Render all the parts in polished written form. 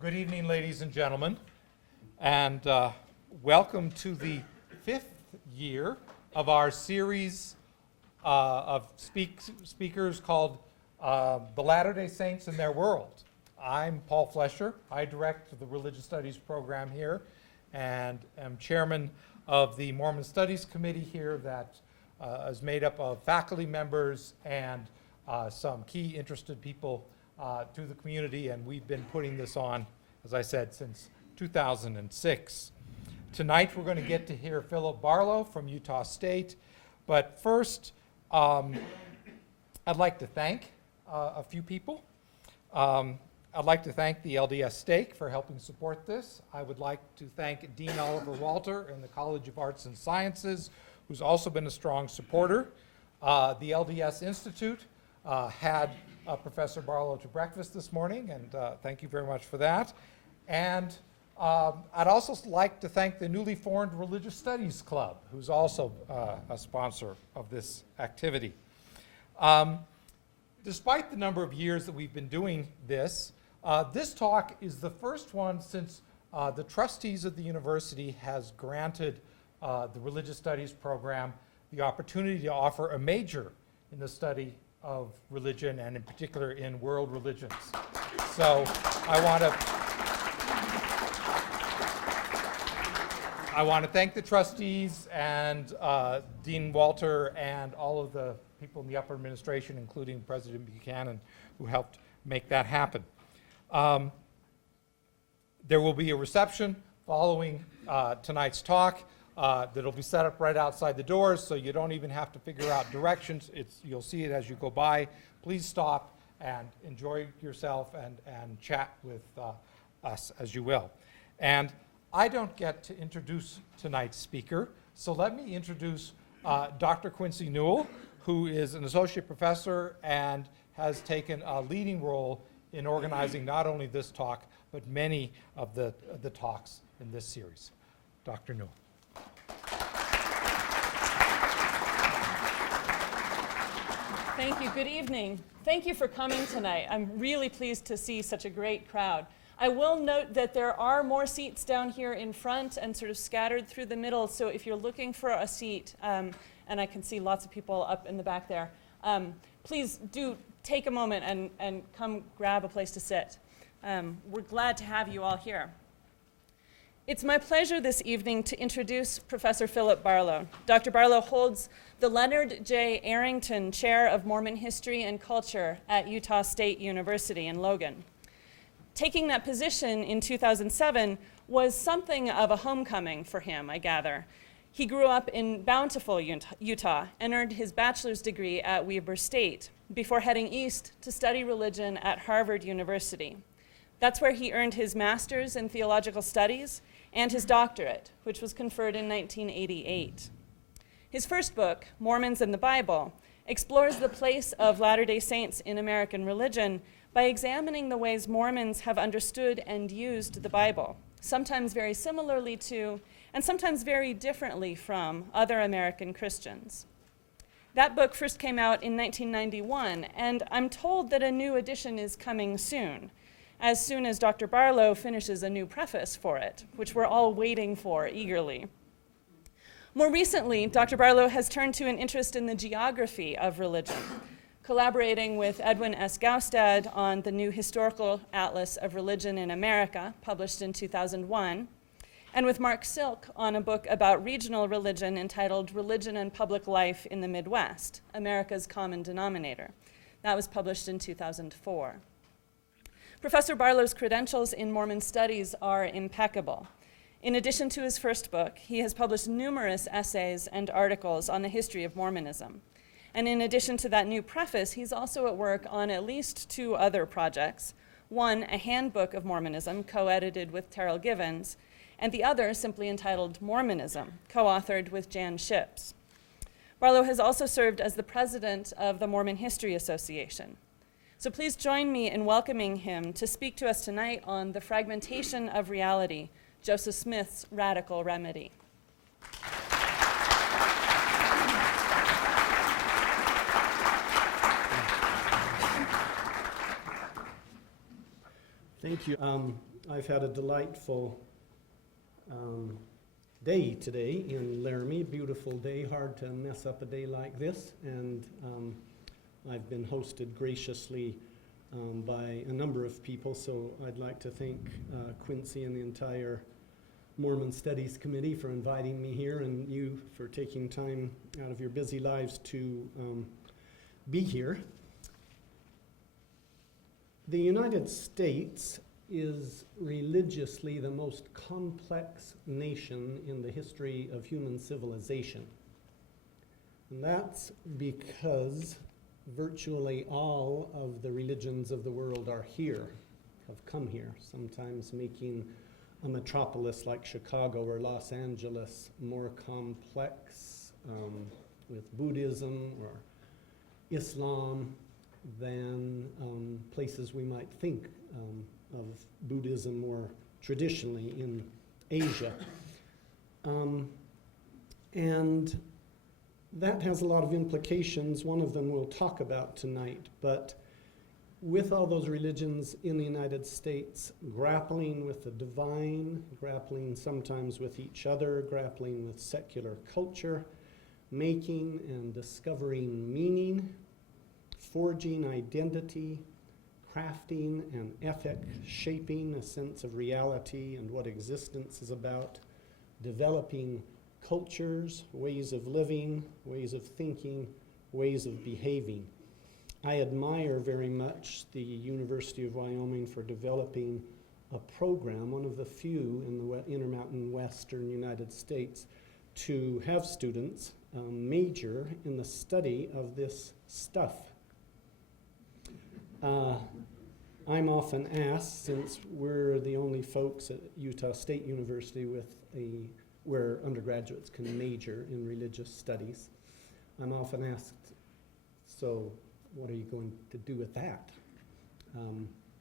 Good evening, ladies and gentlemen, and welcome to the 5th year of our series of speakers called The Latter-day Saints and Their World. I'm Paul Flesher. I direct the Religious Studies program here and am chairman of the Mormon Studies Committee here that is made up of faculty members and some key interested people to the community, and we've been putting this on, as I said, since 2006. Tonight we're going to get to hear Phillip Barlow from Utah State, but first I'd like to thank a few people. I'd like to thank the LDS Stake for helping support this. I would like to thank Dean Oliver Walter and the College of Arts and Sciences, who's also been a strong supporter. The LDS Institute had Professor Barlow to breakfast this morning, and thank you very much for that. And I'd also like to thank the newly formed Religious Studies Club, who's also a sponsor of this activity. Despite the number of years that we've been doing this, this talk is the first one since the trustees of the university has granted the Religious Studies program the opportunity to offer a major in the study of religion, and in particular in world religions. So I want to thank the trustees and Dean Walter and all of the people in the upper administration, including President Buchanan, who helped make that happen. There will be a reception following tonight's talk that'll be set up right outside the doors, so you don't even have to figure out directions. You'll see it as you go by. Please stop and enjoy yourself and chat with us as you will. And I don't get to introduce tonight's speaker, so let me introduce Dr. Quincy Newell, who is an associate professor and has taken a leading role in organizing not only this talk, but many of the talks in this series. Dr. Newell. Thank you. Good evening. Thank you for coming tonight. I'm really pleased to see such a great crowd. I will note that there are more seats down here in front and sort of scattered through the middle, so if you're looking for a seat, and I can see lots of people up in the back there, please do take a moment and come grab a place to sit. We're glad to have you all here. It's my pleasure this evening to introduce Professor Phillip Barlow. Dr. Barlow holds the Leonard J. Arrington Chair of Mormon History and Culture at Utah State University in Logan. Taking that position in 2007 was something of a homecoming for him, I gather. He grew up in Bountiful, Utah, and earned his bachelor's degree at Weber State before heading east to study religion at Harvard University. That's where he earned his master's in theological studies and his doctorate, which was conferred in 1988. His first book, Mormons and the Bible, explores the place of Latter-day Saints in American religion by examining the ways Mormons have understood and used the Bible, sometimes very similarly to, and sometimes very differently from, other American Christians. That book first came out in 1991, and I'm told that a new edition is coming soon as Dr. Barlow finishes a new preface for it, which we're all waiting for eagerly. More recently, Dr. Barlow has turned to an interest in the geography of religion, collaborating with Edwin S. Gaustad on the new Historical Atlas of Religion in America, published in 2001, and with Mark Silk on a book about regional religion entitled Religion and Public Life in the Midwest, America's Common Denominator. That was published in 2004. Professor Barlow's credentials in Mormon studies are impeccable. In addition to his first book, he has published numerous essays and articles on the history of Mormonism. And in addition to that new preface, he's also at work on at least 2 other projects. One, a handbook of Mormonism, co-edited with Terrell Givens, and the other simply entitled Mormonism, co-authored with Jan Ships. Barlow has also served as the president of the Mormon History Association. So please join me in welcoming him to speak to us tonight on the Fragmentation of Reality, Joseph Smith's Radical Remedy. Thank you. I've had a delightful day today in Laramie. Beautiful day, hard to mess up a day like this. And I've been hosted graciously by a number of people, so I'd like to thank Quincy and the entire Mormon Studies Committee for inviting me here, and you for taking time out of your busy lives to be here. The United States is religiously the most complex nation in the history of human civilization. And that's because virtually all of the religions of the world are here, have come here, sometimes making a metropolis like Chicago or Los Angeles more complex with Buddhism or Islam than places we might think of Buddhism more traditionally in Asia. And that has a lot of implications. One of them we'll talk about tonight, but with all those religions in the United States grappling with the divine, grappling sometimes with each other, grappling with secular culture, making and discovering meaning, forging identity, crafting an ethic, shaping a sense of reality and what existence is about, developing cultures, ways of living, ways of thinking, ways of behaving. I admire very much the University of Wyoming for developing a program, one of the few in the Intermountain Western United States, to have students major in the study of this stuff. I'm often asked, since we're the only folks at Utah State University where undergraduates can major in religious studies, I'm often asked, so what are you going to do with that?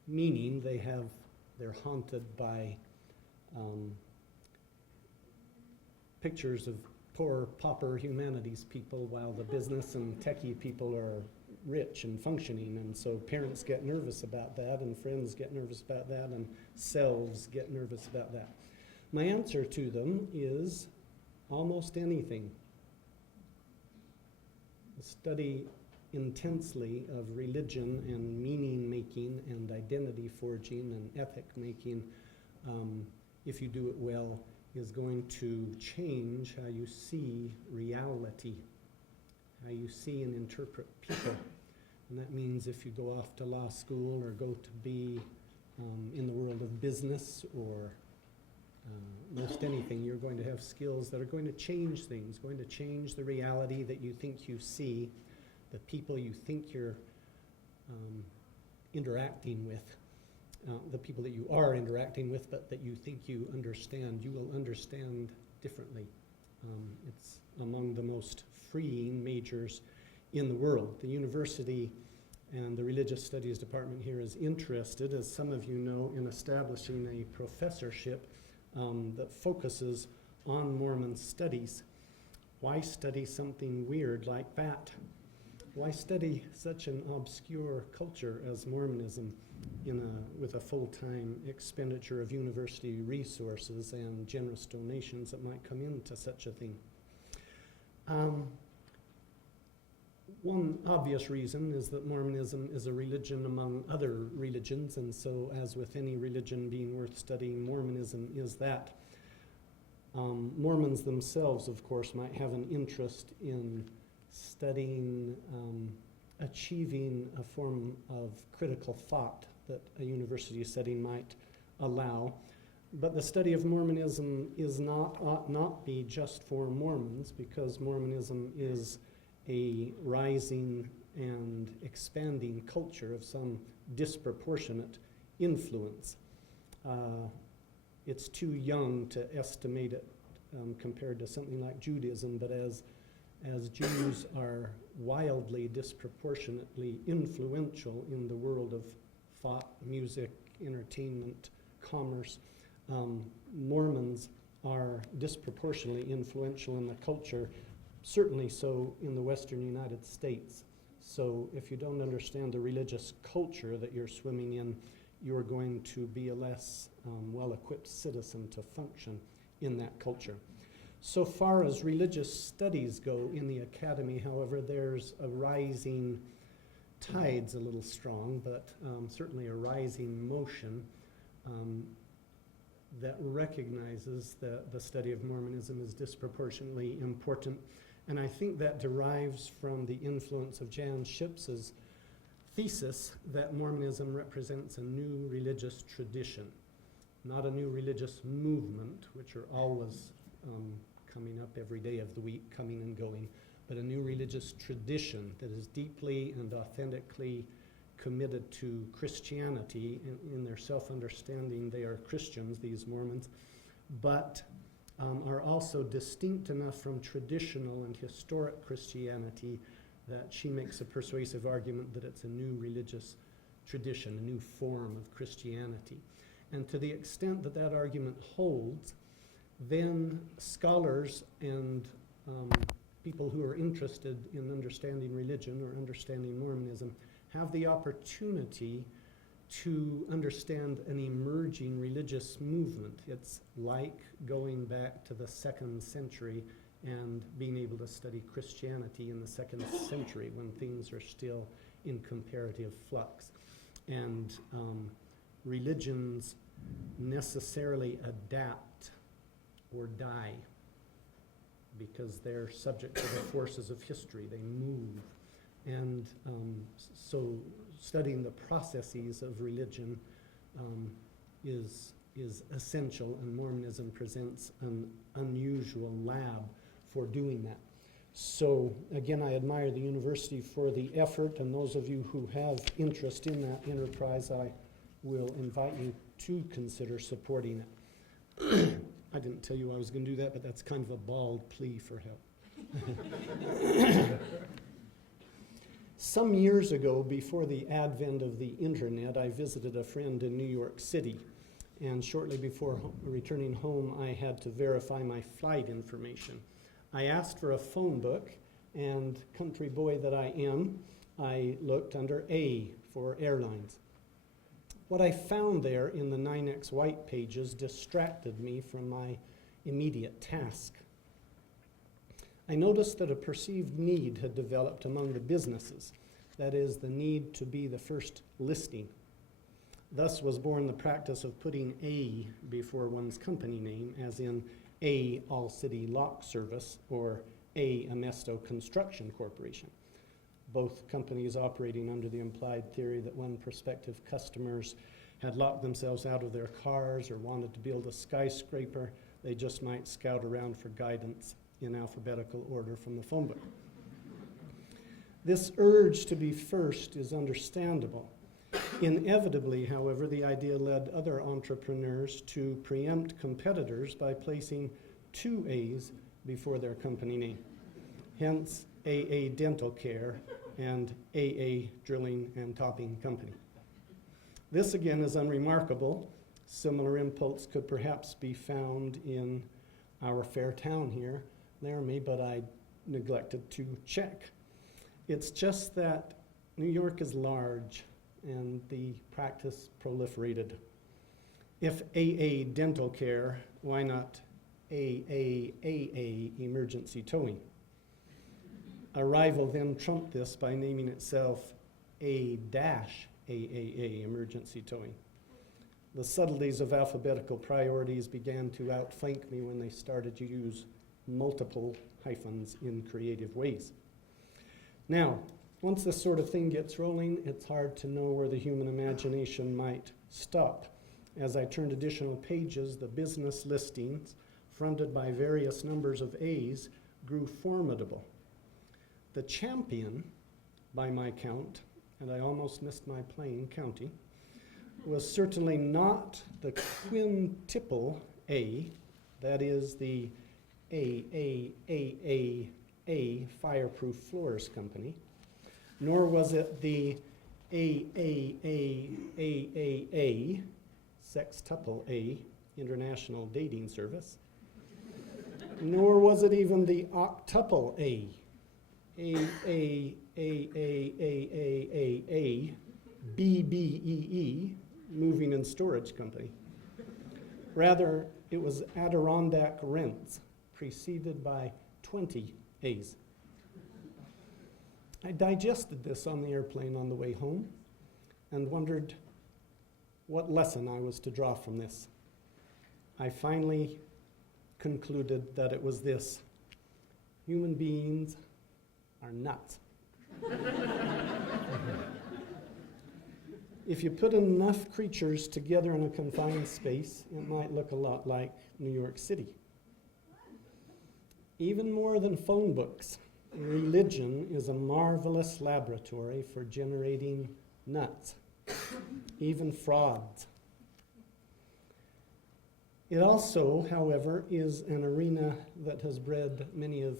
Meaning they're haunted by pictures of poor pauper humanities people while the business and techie people are rich and functioning, and so parents get nervous about that, and friends get nervous about that, and selves get nervous about that. My answer to them is almost anything. Study intensely of religion and meaning making and identity forging and ethic making, if you do it well, is going to change how you see reality, how you see and interpret people. And that means if you go off to law school or go to be in the world of business or most anything, you're going to have skills that are going to change things, going to change the reality that you think you see, the people you think you're interacting with, the people that you are interacting with, but that you think you understand, you will understand differently. It's among the most freeing majors in the world. The university and the Religious Studies Department here is interested, as some of you know, in establishing a professorship that focuses on Mormon studies. Why study something weird like that? Why study such an obscure culture as Mormonism with a full-time expenditure of university resources and generous donations that might come into such a thing? One obvious reason is that Mormonism is a religion among other religions, and so as with any religion being worth studying, Mormonism is that. Mormons themselves, of course, might have an interest in studying, achieving a form of critical thought that a university setting might allow. But the study of Mormonism ought not be just for Mormons, because Mormonism is a rising and expanding culture of some disproportionate influence. It's too young to estimate it compared to something like Judaism, but as Jews are wildly disproportionately influential in the world of thought, music, entertainment, commerce, Mormons are disproportionately influential in the culture, certainly so in the Western United States. So if you don't understand the religious culture that you're swimming in, you're going to be a less well-equipped citizen to function in that culture. So far as religious studies go in the academy, however, there's a rising tide's a little strong, but certainly a rising motion that recognizes that the study of Mormonism is disproportionately important. And I think that derives from the influence of Jan Ships's thesis that Mormonism represents a new religious tradition, not a new religious movement, which are always coming up every day of the week, coming and going, but a new religious tradition that is deeply and authentically committed to Christianity. In their self-understanding, they are Christians, these Mormons, but are also distinct enough from traditional and historic Christianity that she makes a persuasive argument that it's a new religious tradition, a new form of Christianity. And to the extent that that argument holds, then scholars and people who are interested in understanding religion or understanding Mormonism have the opportunity to understand an emerging religious movement. It's like going back to the 2nd century and being able to study Christianity in the 2nd century when things are still in comparative flux. And religions necessarily adapt or die because they're subject to the forces of history. They move. And so studying the processes of religion is essential, and Mormonism presents an unusual lab for doing that. So again, I admire the university for the effort, and those of you who have interest in that enterprise, I will invite you to consider supporting it. I didn't tell you I was going to do that, but that's kind of a bald plea for help. Some years ago, before the advent of the internet, I visited a friend in New York City. And shortly before returning home, I had to verify my flight information. I asked for a phone book, and country boy that I am, I looked under A for airlines. What I found there in the 9X white pages distracted me from my immediate task. I noticed that a perceived need had developed among the businesses, that is, the need to be the first listing. Thus was born the practice of putting A before one's company name, as in A All City Lock Service or A Amesto Construction Corporation. Both companies operating under the implied theory that when prospective customers had locked themselves out of their cars or wanted to build a skyscraper, they just might scout around for guidance in alphabetical order from the phone book. This urge to be first is understandable. Inevitably, however, the idea led other entrepreneurs to preempt competitors by placing 2 A's before their company name. Hence, AA Dental Care and AA Drilling and Topping Company. This again is unremarkable. Similar impulse could perhaps be found in our fair town here, Laramie, but I neglected to check. It's just that New York is large and the practice proliferated. If AA Dental Care, why not AAAA Emergency Towing? A rival then trumped this by naming itself A-AAA Emergency Towing. The subtleties of alphabetical priorities began to outflank me when they started to use multiple hyphens in creative ways. Now, once this sort of thing gets rolling, it's hard to know where the human imagination might stop. As I turned additional pages, the business listings, fronted by various numbers of A's, grew formidable. The champion, by my count, and I almost missed my plane county, was certainly not the quintuple A, that is the A Fireproof Floors Company, nor was it the AAAAAA Sextuple A International Dating Service, nor was it even the octuple A AAAAAAA BBEE moving and storage company. Rather, it was Adirondack Rents, preceded by 20 A's. I digested this on the airplane on the way home and wondered what lesson I was to draw from this. I finally concluded that it was this: human beings are nuts. If you put enough creatures together in a confined space, it might look a lot like New York City. Even more than phone books, religion is a marvelous laboratory for generating nuts, even frauds. It also, however, is an arena that has bred many of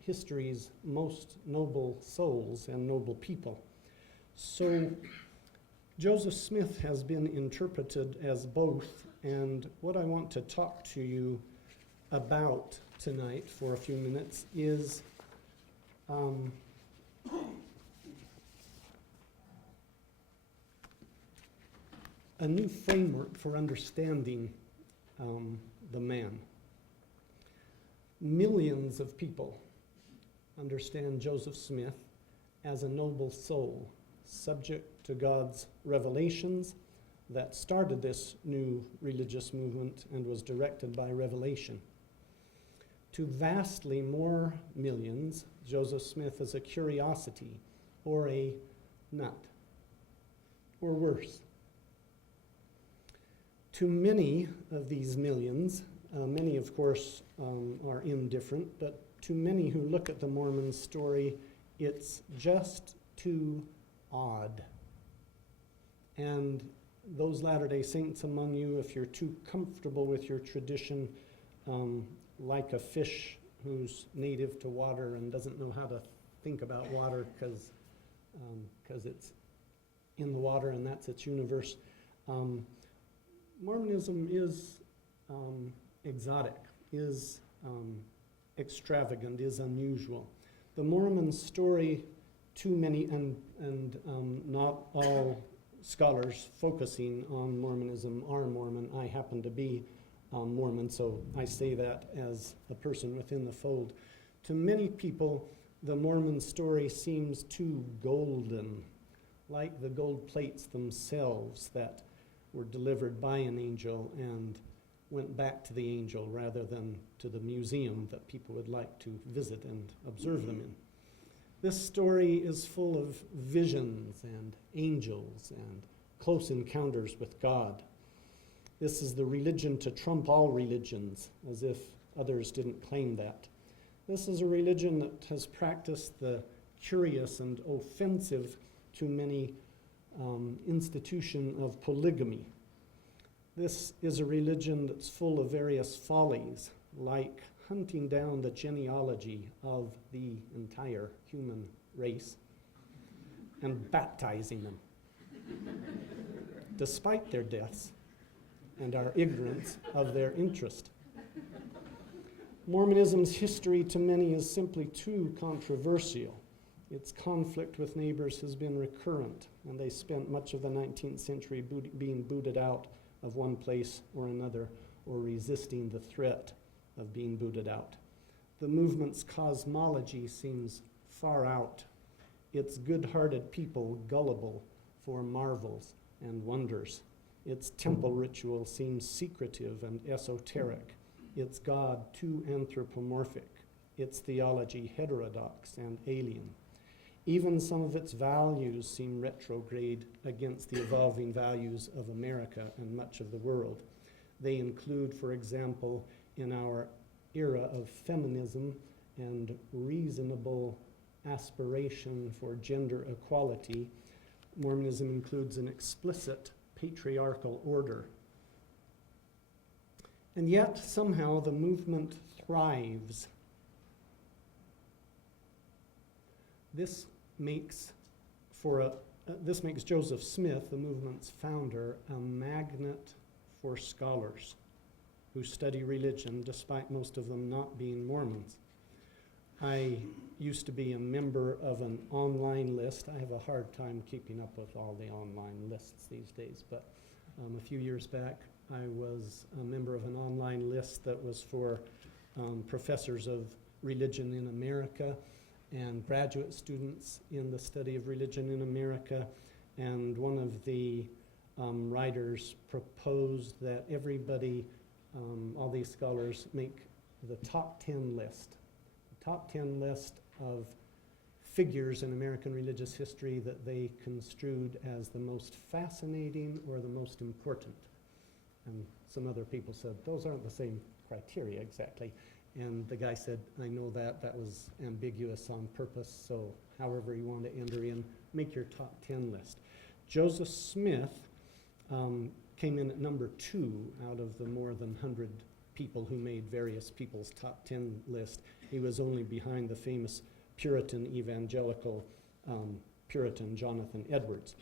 history's most noble souls and noble people. So Joseph Smith has been interpreted as both, and what I want to talk to you about tonight for a few minutes is a new framework for understanding the man. Millions of people understand Joseph Smith as a noble soul, subject to God's revelations that started this new religious movement and was directed by revelation. To vastly more millions, Joseph Smith is a curiosity or a nut, or worse. To many of these millions, many of course are indifferent, but to many who look at the Mormon story, it's just too odd. And those Latter-day Saints among you, if you're too comfortable with your tradition, like a fish who's native to water and doesn't know how to think about water because it's in the water and that's its universe, Mormonism is exotic, is extravagant, is unusual. The Mormon story, too many, and not all scholars focusing on Mormonism are Mormon. I happen to be Mormon, so I say that as a person within the fold. To many people, the Mormon story seems too golden, like the gold plates themselves that were delivered by an angel and went back to the angel rather than to the museum that people would like to visit and observe them in. This story is full of visions and angels and close encounters with God. This is the religion to trump all religions, as if others didn't claim that. This is a religion that has practiced the curious and offensive to many institution of polygamy. This is a religion that's full of various follies, like hunting down the genealogy of the entire human race and baptizing them, despite their deaths and our ignorance of their interest. Mormonism's history to many is simply too controversial. Its conflict with neighbors has been recurrent, and they spent much of the 19th century being booted out of one place or another, or resisting the threat of being booted out. The movement's cosmology seems far out. Its good-hearted people gullible for marvels and wonders. Its temple ritual seems secretive and esoteric. Its God too anthropomorphic. Its theology heterodox and alien. Even some of its values seem retrograde against the evolving values of America and much of the world. They include, for example, in our era of feminism and reasonable aspiration for gender equality, Mormonism includes an explicit patriarchal order. And yet, somehow, the movement thrives. This makes Joseph Smith, the movement's founder, a magnet for scholars who study religion, despite most of them not being Mormons. I used to be a member of an online list. I have a hard time keeping up with all the online lists these days, but A few years back, I was a member of an online list that was for professors of religion in America and graduate students in the study of religion in America. And one of the writers proposed that everybody, all these scholars, make the top 10 list. The top 10 list of figures in American religious history that they construed as the most fascinating or the most important. And some other people said, those aren't the same criteria exactly. And the guy said, I know that was ambiguous on purpose, so however you want to enter in, make your top 10 list. Joseph Smith came in at number 2 out of the more than 100 people who made various people's top 10 list. He was only behind the famous Puritan evangelical Puritan Jonathan Edwards.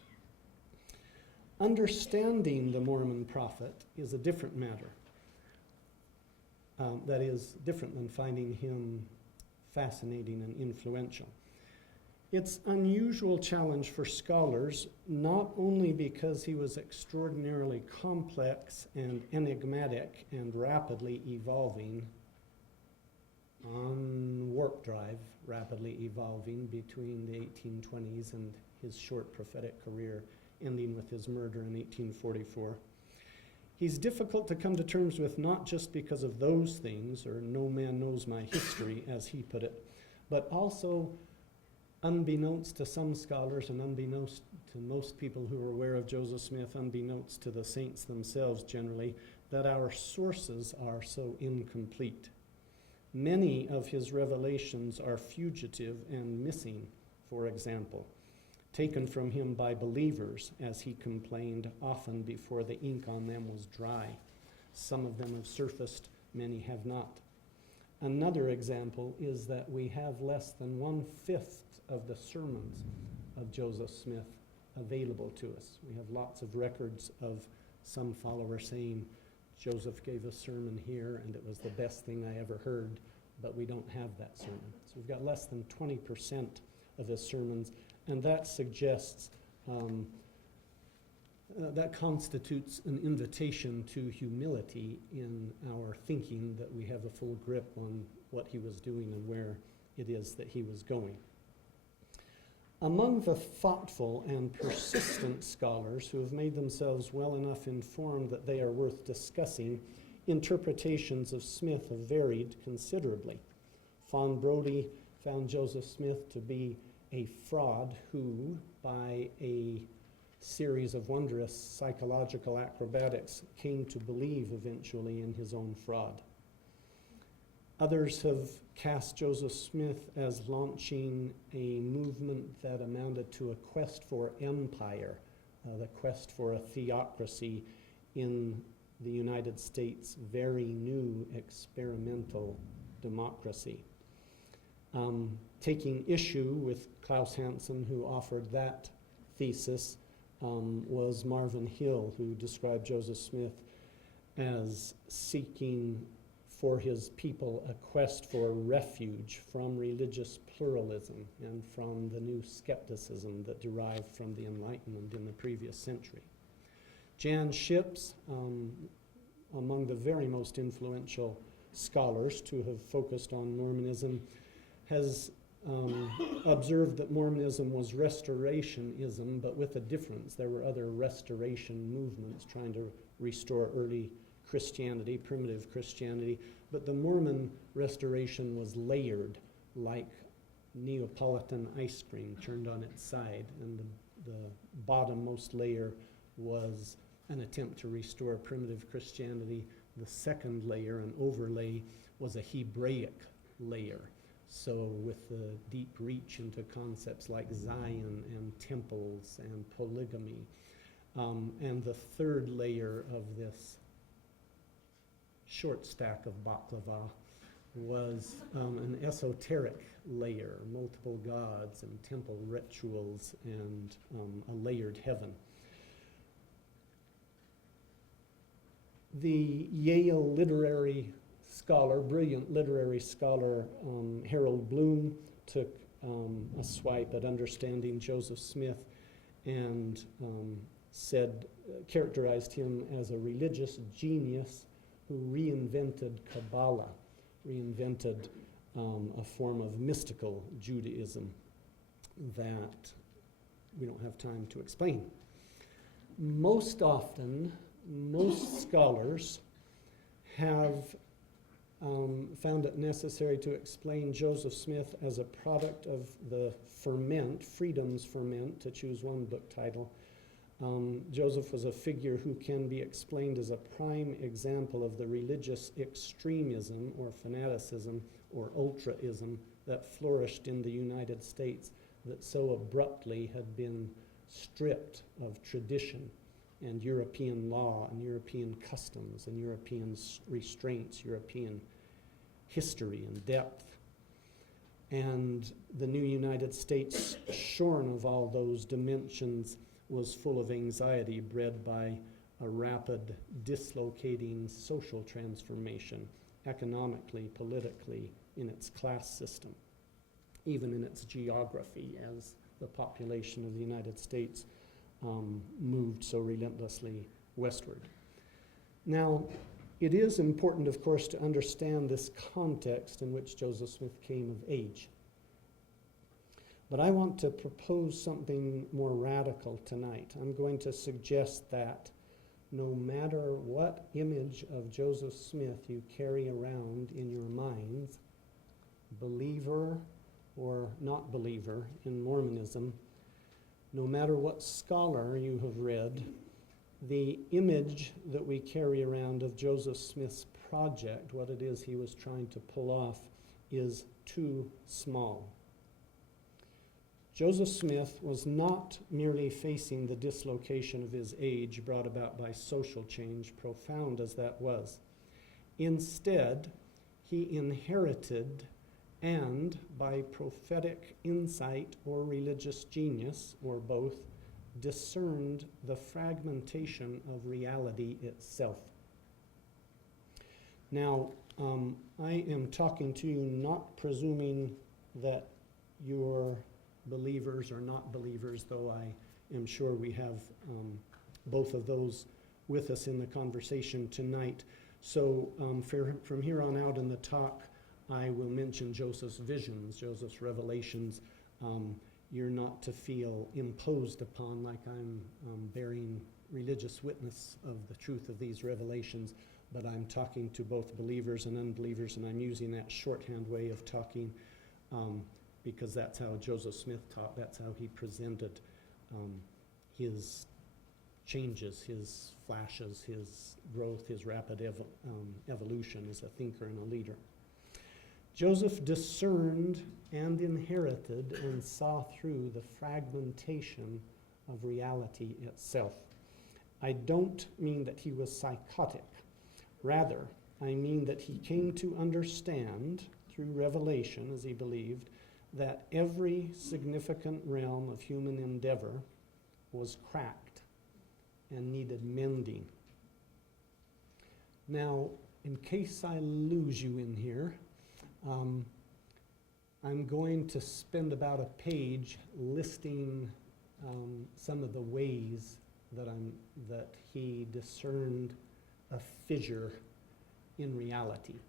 Understanding the Mormon prophet is a different matter. That is different than finding him fascinating and influential. It's an unusual challenge for scholars, not only because he was extraordinarily complex and enigmatic and rapidly evolving, on warp drive, rapidly evolving between the 1820s and his short prophetic career ending with his murder in 1844. He's difficult to come to terms with not just because of those things, or no man knows my history, as he put it, but also unbeknownst to some scholars and unbeknownst to most people who are aware of Joseph Smith, unbeknownst to the saints themselves generally, that our sources are so incomplete. Many of his revelations are fugitive and missing, for example, taken from him by believers, as he complained, often before the ink on them was dry. Some of them have surfaced, many have not. Another example is that we have less than 1/5 of the sermons of Joseph Smith available to us. We have lots of records of some follower saying, Joseph gave a sermon here and it was the best thing I ever heard, but we don't have that sermon. So we've got less than 20% of his sermons, and that suggests, that constitutes an invitation to humility in our thinking that we have a full grip on what he was doing and where it is that he was going. Among the thoughtful and persistent scholars who have made themselves well enough informed that they are worth discussing, interpretations of Smith have varied considerably. Fawn Brodie found Joseph Smith to be a fraud who, by a series of wondrous psychological acrobatics, came to believe eventually in his own fraud. Others have cast Joseph Smith as launching a movement that amounted to a quest for empire, the quest for a theocracy in the United States' very new experimental democracy. Taking issue with Klaus Hansen, who offered that thesis, was Marvin Hill, who described Joseph Smith as seeking for his people a quest for refuge from religious pluralism and from the new skepticism that derived from the Enlightenment in the previous century. Jan Ships, among the very most influential scholars to have focused on Mormonism, has observed that Mormonism was restorationism, but with a difference. There were other restoration movements trying to restore early Christianity, primitive Christianity, but the Mormon restoration was layered like Neapolitan ice cream turned on its side, and the bottommost layer was an attempt to restore primitive Christianity. The second layer, an overlay, was a Hebraic layer. So with the deep reach into concepts like Zion and temples and polygamy. And the third layer of this short stack of baklava was an esoteric layer, multiple gods and temple rituals and a layered heaven. The Yale literary scholar, brilliant literary scholar, Harold Bloom, took a swipe at understanding Joseph Smith and characterized him as a religious genius who reinvented Kabbalah, reinvented a form of mystical Judaism that we don't have time to explain. Most often, most scholars have found it necessary to explain Joseph Smith as a product of the ferment, Freedom's Ferment, to choose one book title. Joseph was a figure who can be explained as a prime example of the religious extremism or fanaticism or ultraism that flourished in the United States, that so abruptly had been stripped of tradition and European law and European customs and European restraints, European history and depth. And the new United States, shorn of all those dimensions, was full of anxiety bred by a rapid dislocating social transformation, economically, politically, in its class system, even in its geography, as the population of the United States moved so relentlessly westward. Now, it is important, of course, to understand this context in which Joseph Smith came of age. But I want to propose something more radical tonight. I'm going to suggest that no matter what image of Joseph Smith you carry around in your minds, believer or not believer in Mormonism, no matter what scholar you have read, the image that we carry around of Joseph Smith's project, what it is he was trying to pull off, is too small. Joseph Smith was not merely facing the dislocation of his age brought about by social change, profound as that was. Instead, he inherited and, by prophetic insight or religious genius, or both, discerned the fragmentation of reality itself. Now, I am talking to you not presuming that you're believers or not believers, though I am sure we have both of those with us in the conversation tonight. So from here on out in the talk, I will mention Joseph's visions, Joseph's revelations. You're not to feel imposed upon like I'm bearing religious witness of the truth of these revelations, but I'm talking to both believers and unbelievers, and I'm using that shorthand way of talking because that's how Joseph Smith taught, that's how he presented his changes, his flashes, his growth, his rapid evolution as a thinker and a leader. Joseph discerned and inherited and saw through the fragmentation of reality itself. I don't mean that he was psychotic. Rather, I mean that he came to understand through revelation, as he believed, that every significant realm of human endeavor was cracked and needed mending. Now, in case I lose you in here, I'm going to spend about a page listing some of the ways that he discerned a fissure in reality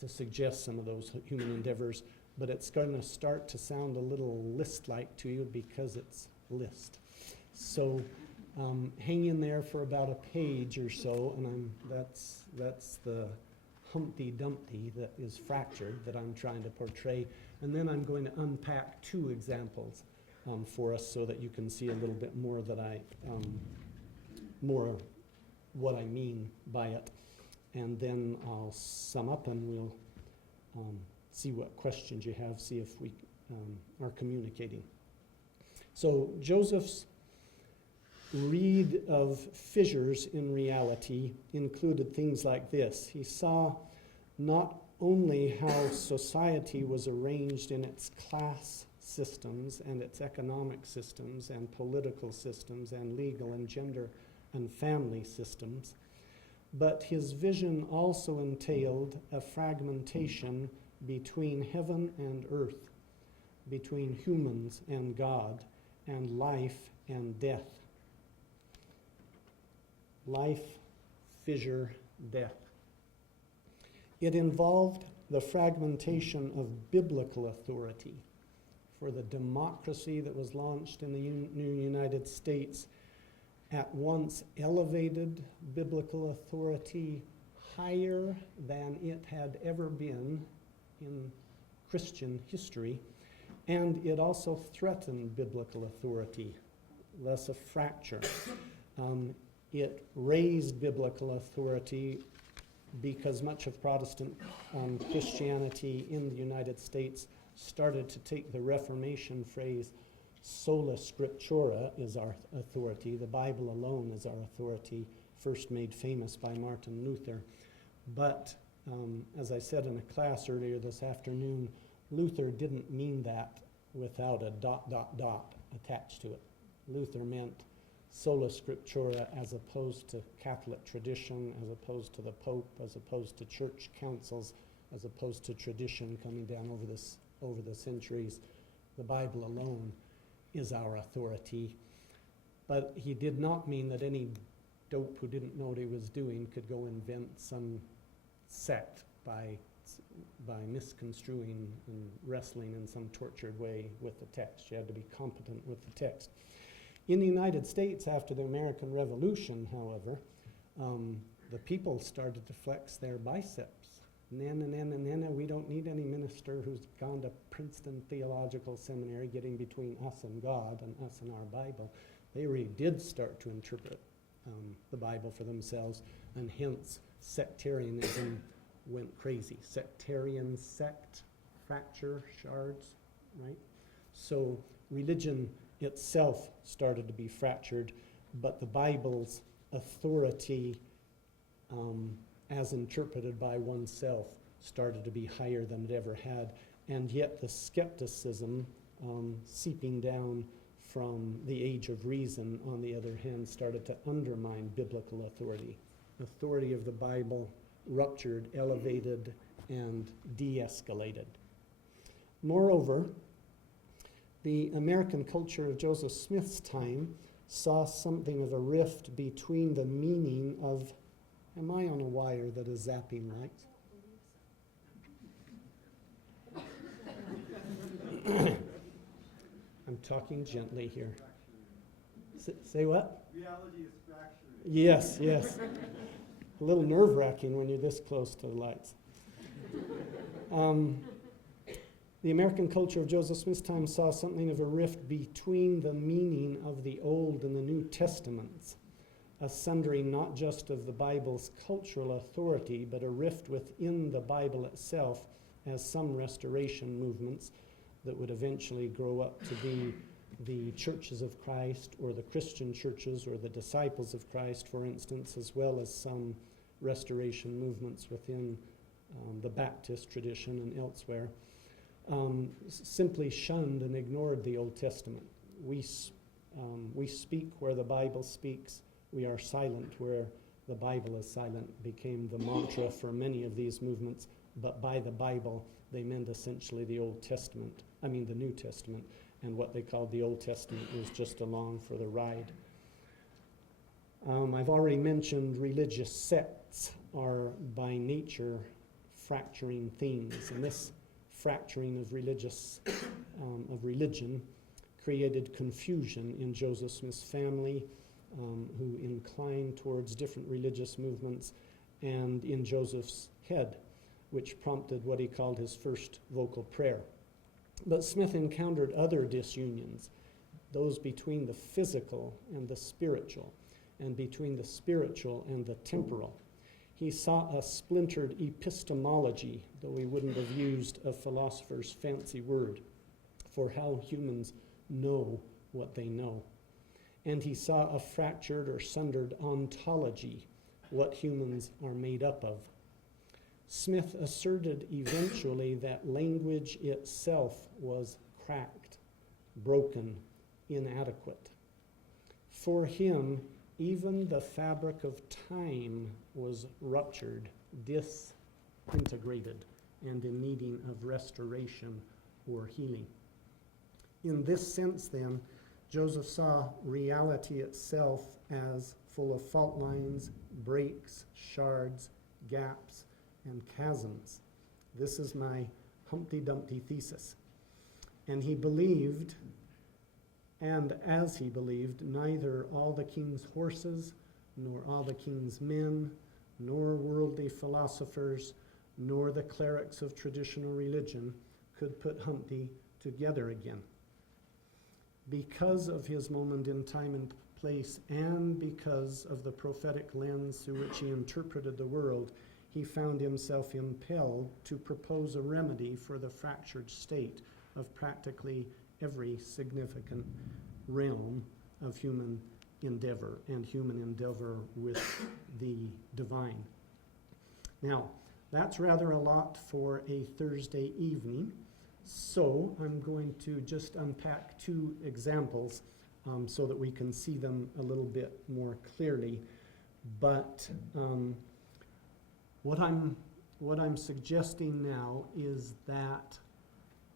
to suggest some of those human endeavors, but it's going to start to sound a little list-like to you because it's list. So hang in there for about a page or so, and that's the Humpty Dumpty that is fractured that I'm trying to portray, and then I'm going to unpack two examples for us so that you can see a little bit more more what I mean by it, and then I'll sum up and we'll see what questions you have, see if we are communicating. So Joseph's read of fissures in reality included things like this. He saw not only how society was arranged in its class systems and its economic systems and political systems and legal and gender and family systems, but his vision also entailed a fragmentation between heaven and earth, between humans and God, and life and death. life, fissure, death. It involved the fragmentation of biblical authority. For the democracy that was launched in the new United States at once elevated biblical authority higher than it had ever been in Christian history, and it also threatened biblical authority, thus a fracture. It raised biblical authority because much of Protestant Christianity in the United States started to take the Reformation phrase, sola scriptura is our authority, the Bible alone is our authority, first made famous by Martin Luther. But as I said in a class earlier this afternoon, Luther didn't mean that without a ... attached to it. Luther meant sola scriptura as opposed to Catholic tradition, as opposed to the Pope, as opposed to church councils, as opposed to tradition coming down over the centuries. The Bible alone is our authority. But he did not mean that any dope who didn't know what he was doing could go invent some sect by misconstruing and wrestling in some tortured way with the text. You had to be competent with the text. In the United States, after the American Revolution, however, the people started to flex their biceps. Nana, we don't need any minister who's gone to Princeton Theological Seminary getting between us and God and us and our Bible. They really did start to interpret the Bible for themselves, and hence sectarianism went crazy. Sectarian, sect, fracture, shards, right? So religion itself started to be fractured, but the Bible's authority as interpreted by oneself started to be higher than it ever had, and yet the skepticism seeping down from the age of reason, on the other hand, started to undermine biblical authority. Authority of the Bible ruptured, elevated, and de-escalated. Moreover, the American culture of Joseph Smith's time saw something of a rift between the meaning of, am I on a wire that is zapping lights? I'm talking gently here. Say what? Reality is fractured. Yes, yes. A little nerve-wracking when you're this close to the lights. The American culture of Joseph Smith's time saw something of a rift between the meaning of the Old and the New Testaments, a sundering not just of the Bible's cultural authority, but a rift within the Bible itself, as some restoration movements that would eventually grow up to be the churches of Christ, or the Christian churches, or the disciples of Christ, for instance, as well as some restoration movements within the Baptist tradition and elsewhere, simply shunned and ignored the Old Testament. We speak where the Bible speaks. We are silent where the Bible is silent became the mantra for many of these movements, but by the Bible, they meant essentially the New Testament, and what they called the Old Testament was just along for the ride. I've already mentioned religious sects are by nature fracturing themes, and this fracturing of religion created confusion in Joseph Smith's family, who inclined towards different religious movements, and in Joseph's head, which prompted what he called his first vocal prayer. But Smith encountered other disunions, those between the physical and the spiritual, and between the spiritual and the temporal. He saw a splintered epistemology, though he wouldn't have used a philosopher's fancy word, for how humans know what they know. And he saw a fractured or sundered ontology, what humans are made up of. Smith asserted eventually that language itself was cracked, broken, inadequate. For him, even the fabric of time was ruptured, disintegrated, and in needing of restoration or healing. In this sense, then, Joseph saw reality itself as full of fault lines, breaks, shards, gaps, and chasms. This is my Humpty Dumpty thesis. And he believed, and as he believed, neither all the king's horses, nor all the king's men, nor worldly philosophers, nor the clerics of traditional religion could put Humpty together again. Because of his moment in time and place, and because of the prophetic lens through which he interpreted the world, he found himself impelled to propose a remedy for the fractured state of practically every significant realm of human endeavor, and human endeavor with the divine. Now, that's rather a lot for a Thursday evening, so I'm going to just unpack two examples so that we can see them a little bit more clearly. But what I'm suggesting now is that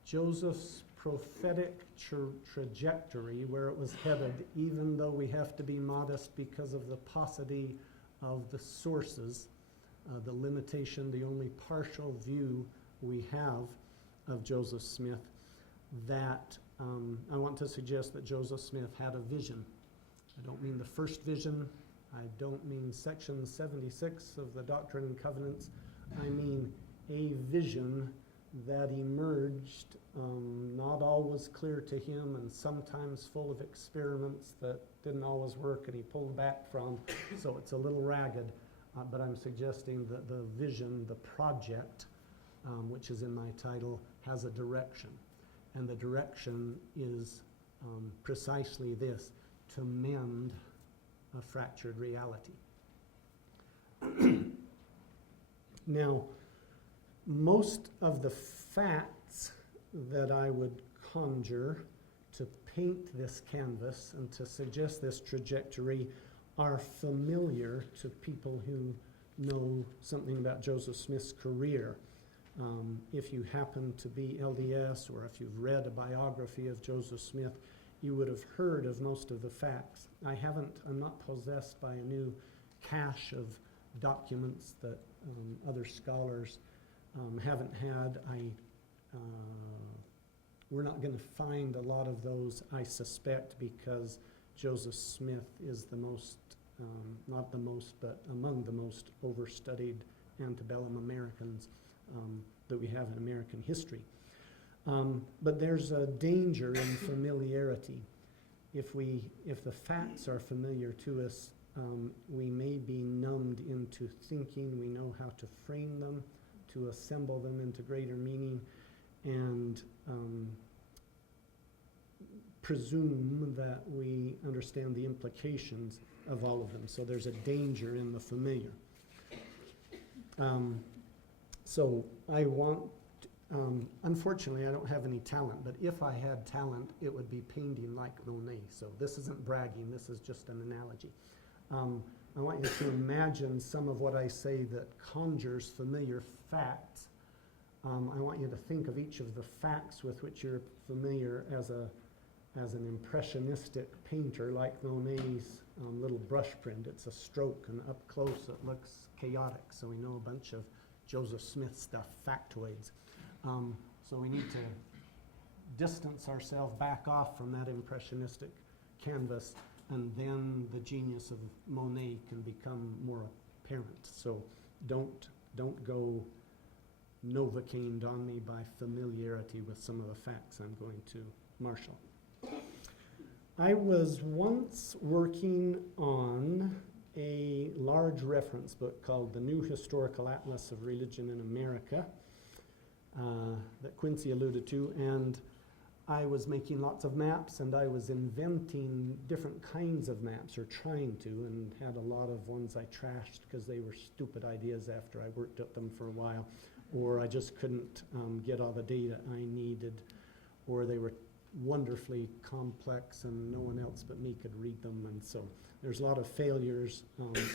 Joseph's prophetic trajectory, where it was headed, even though we have to be modest because of the paucity of the sources, the limitation, the only partial view we have of Joseph Smith, that I want to suggest that Joseph Smith had a vision. I don't mean the first vision. I don't mean section 76 of the Doctrine and Covenants. I mean a vision that emerged, not always clear to him, and sometimes full of experiments that didn't always work and he pulled back from, so it's a little ragged. But I'm suggesting that the vision, the project, which is in my title, has a direction. And the direction is precisely this: to mend a fractured reality. Now, most of the facts that I would conjure to paint this canvas and to suggest this trajectory are familiar to people who know something about Joseph Smith's career. If you happen to be LDS, or if you've read a biography of Joseph Smith, you would have heard of most of the facts. I'm not possessed by a new cache of documents that other scholars haven't had. We're not going to find a lot of those, I suspect, because Joseph Smith is the most, not the most, but among the most overstudied antebellum Americans that we have in American history. But there's a danger in familiarity. If the facts are familiar to us, we may be numbed into thinking we know how to frame them, to assemble them into greater meaning, and presume that we understand the implications of all of them. So there's a danger in the familiar. So I want, unfortunately, I don't have any talent, but if I had talent, it would be painting like Monet. So this isn't bragging, this is just an analogy. I want you to imagine some of what I say that conjures familiar facts. I want you to think of each of the facts with which you're familiar as an impressionistic painter, like Monet's little brush print. It's a stroke, and up close it looks chaotic, so we know a bunch of Joseph Smith stuff, factoids. So we need to distance ourselves back off from that impressionistic canvas, and then the genius of Monet can become more apparent. So don't go novocained on me by familiarity with some of the facts I'm going to marshal. I was once working on a large reference book called The New Historical Atlas of Religion in America that Quincy alluded to, and I was making lots of maps, and I was inventing different kinds of maps, or trying to, and had a lot of ones I trashed because they were stupid ideas after I worked at them for a while, or I just couldn't get all the data I needed, or they were wonderfully complex and no one else but me could read them, and so there's a lot of failures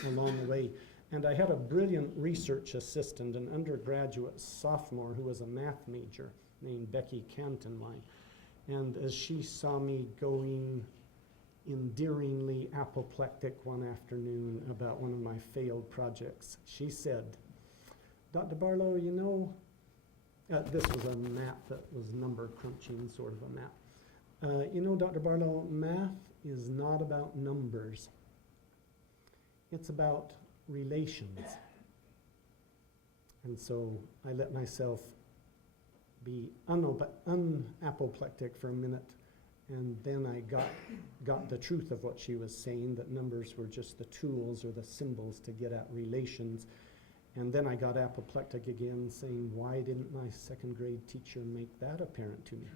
along the way. And I had a brilliant research assistant, an undergraduate sophomore who was a math major named Becky Cantonline. And as she saw me going endearingly apoplectic one afternoon about one of my failed projects. She said, "Dr. Barlow, you know," this was a map that was number crunching, sort of a map. "You know, Dr. Barlow, math is not about numbers. It's about relations." And so I let myself be unapoplectic for a minute, and then I got the truth of what she was saying, that numbers were just the tools or the symbols to get at relations. And then I got apoplectic again, saying, why didn't my second grade teacher make that apparent to me?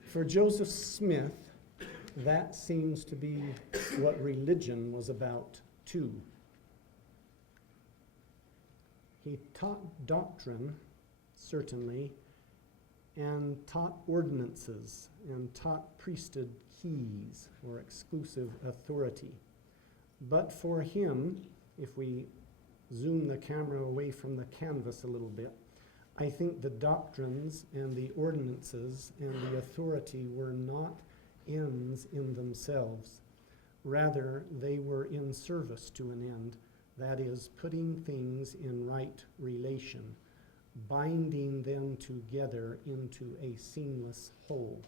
For Joseph Smith, that seems to be what religion was about too. He taught doctrine, certainly, and taught ordinances, and taught priesthood keys, or exclusive authority. But for him, if we zoom the camera away from the canvas a little bit, I think the doctrines and the ordinances and the authority were not ends in themselves. Rather, they were in service to an end, that is, putting things in right relation, binding them together into a seamless whole.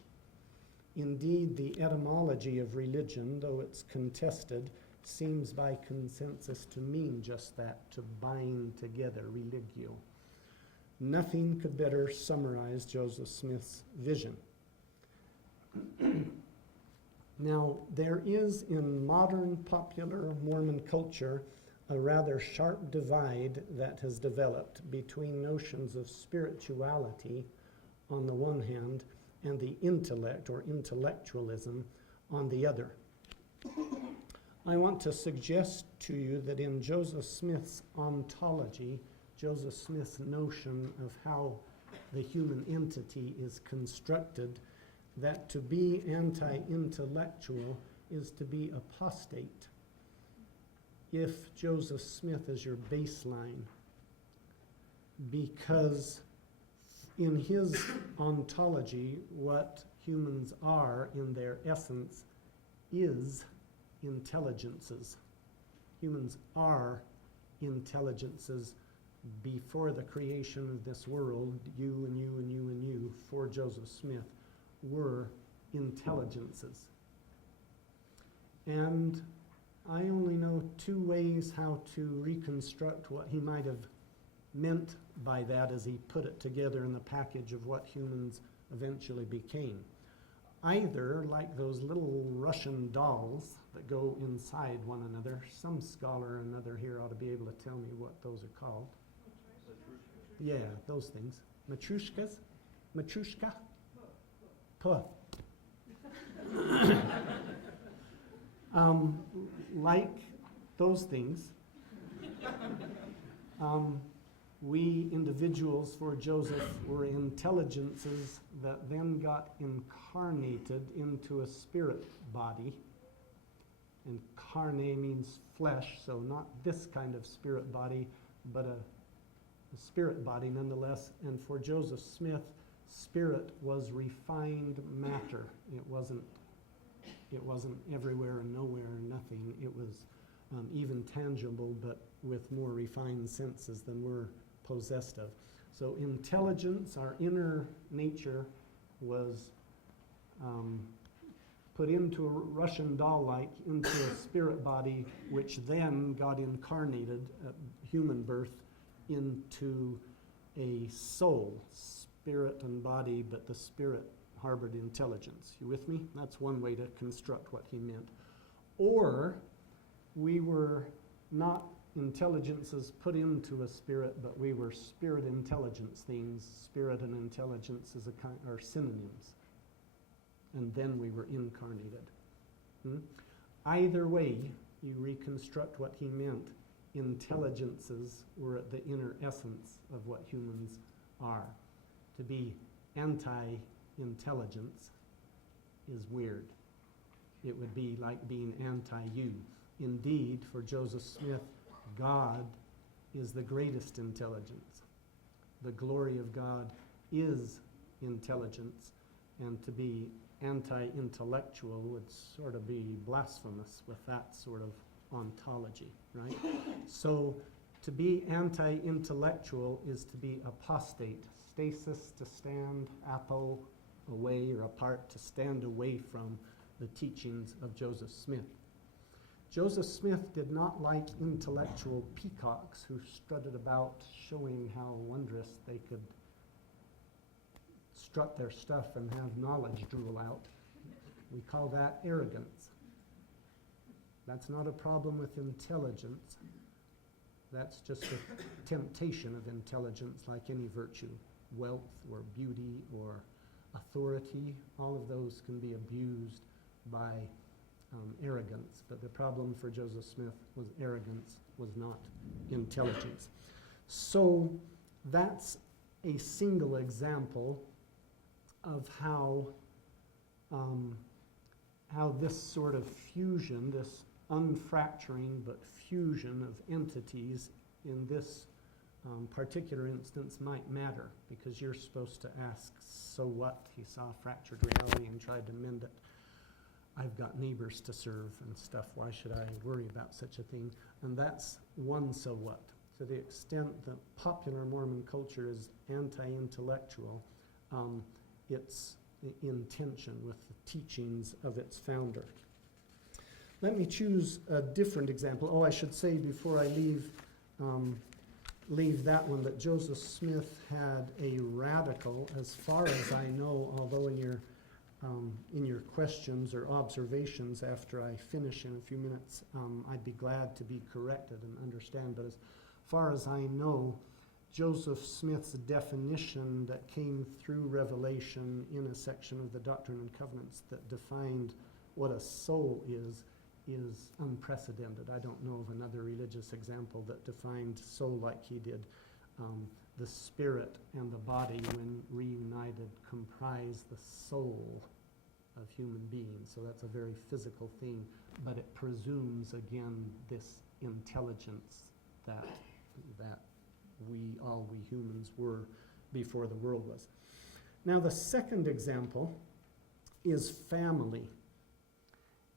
Indeed, the etymology of religion, though it's contested, seems by consensus to mean just that, to bind together, religio. Nothing could better summarize Joseph Smith's vision. Now, there is in modern popular Mormon culture a rather sharp divide that has developed between notions of spirituality on the one hand and the intellect or intellectualism on the other. I want to suggest to you that in Joseph Smith's ontology, Joseph Smith's notion of how the human entity is constructed, that to be anti-intellectual is to be apostate. If Joseph Smith is your baseline, because in his ontology, what humans are in their essence is intelligences. Humans are intelligences before the creation of this world. You and you and you and you, for Joseph Smith, were intelligences. And I only know two ways how to reconstruct what he might have meant by that as he put it together in the package of what humans eventually became. Either like those little Russian dolls that go inside one another. Some scholar or another here ought to be able to tell me what those are called. Yeah, those things. Matryoshkas? Matryoshka? Puh. Like those things, we individuals for Joseph were intelligences that then got incarnated into a spirit body. And carne means flesh, so not this kind of spirit body, but a spirit body nonetheless. And for Joseph Smith, spirit was refined matter. It wasn't everywhere and nowhere and nothing. It was even tangible, but with more refined senses than we're possessed of. So intelligence, our inner nature, was put into a Russian doll-like, into a spirit body, which then got incarnated at human birth into a soul, spirit and body, but the spirit harbored intelligence. You with me? That's one way to construct what he meant. Or we were not intelligences put into a spirit, but we were spirit intelligence things. Spirit and intelligence are synonyms. And then we were incarnated. Either way, you reconstruct what he meant. Intelligences were at the inner essence of what humans are. To be anti-intelligence is weird. It would be like being anti-you. Indeed, for Joseph Smith, God is the greatest intelligence. The glory of God is intelligence, and to be anti-intellectual would sort of be blasphemous with that sort of ontology, right? So to be anti-intellectual is to be apostate. Stasis, to stand, apo, away or apart, to stand away from the teachings of Joseph Smith. Joseph Smith did not like intellectual peacocks who strutted about showing how wondrous they could strut their stuff and have knowledge drool out. We call that arrogance. That's not a problem with intelligence. That's just a temptation of intelligence, like any virtue. Wealth or beauty or authority, all of those can be abused by arrogance. But the problem for Joseph Smith was arrogance, was not intelligence. So that's a single example of how this sort of fusion, this unfracturing but fusion of entities in this particular instance might matter, because you're supposed to ask, so what? He saw fractured reality and tried to mend it. I've got neighbors to serve and stuff. Why should I worry about such a thing? And that's one so what. To the extent that popular Mormon culture is anti-intellectual, it's in tension with the teachings of its founder. Let me choose a different example. Oh, I should say before I leave that one, that Joseph Smith had a radical, as far as I know, although in your questions or observations after I finish in a few minutes, I'd be glad to be corrected and understand, but as far as I know, Joseph Smith's definition that came through Revelation in a section of the Doctrine and Covenants that defined what a soul is unprecedented. I don't know of another religious example that defined soul like he did. The spirit and the body, when reunited, comprise the soul of human beings. So that's a very physical thing, but it presumes, again, this intelligence that all we humans were before the world was. Now the second example is family.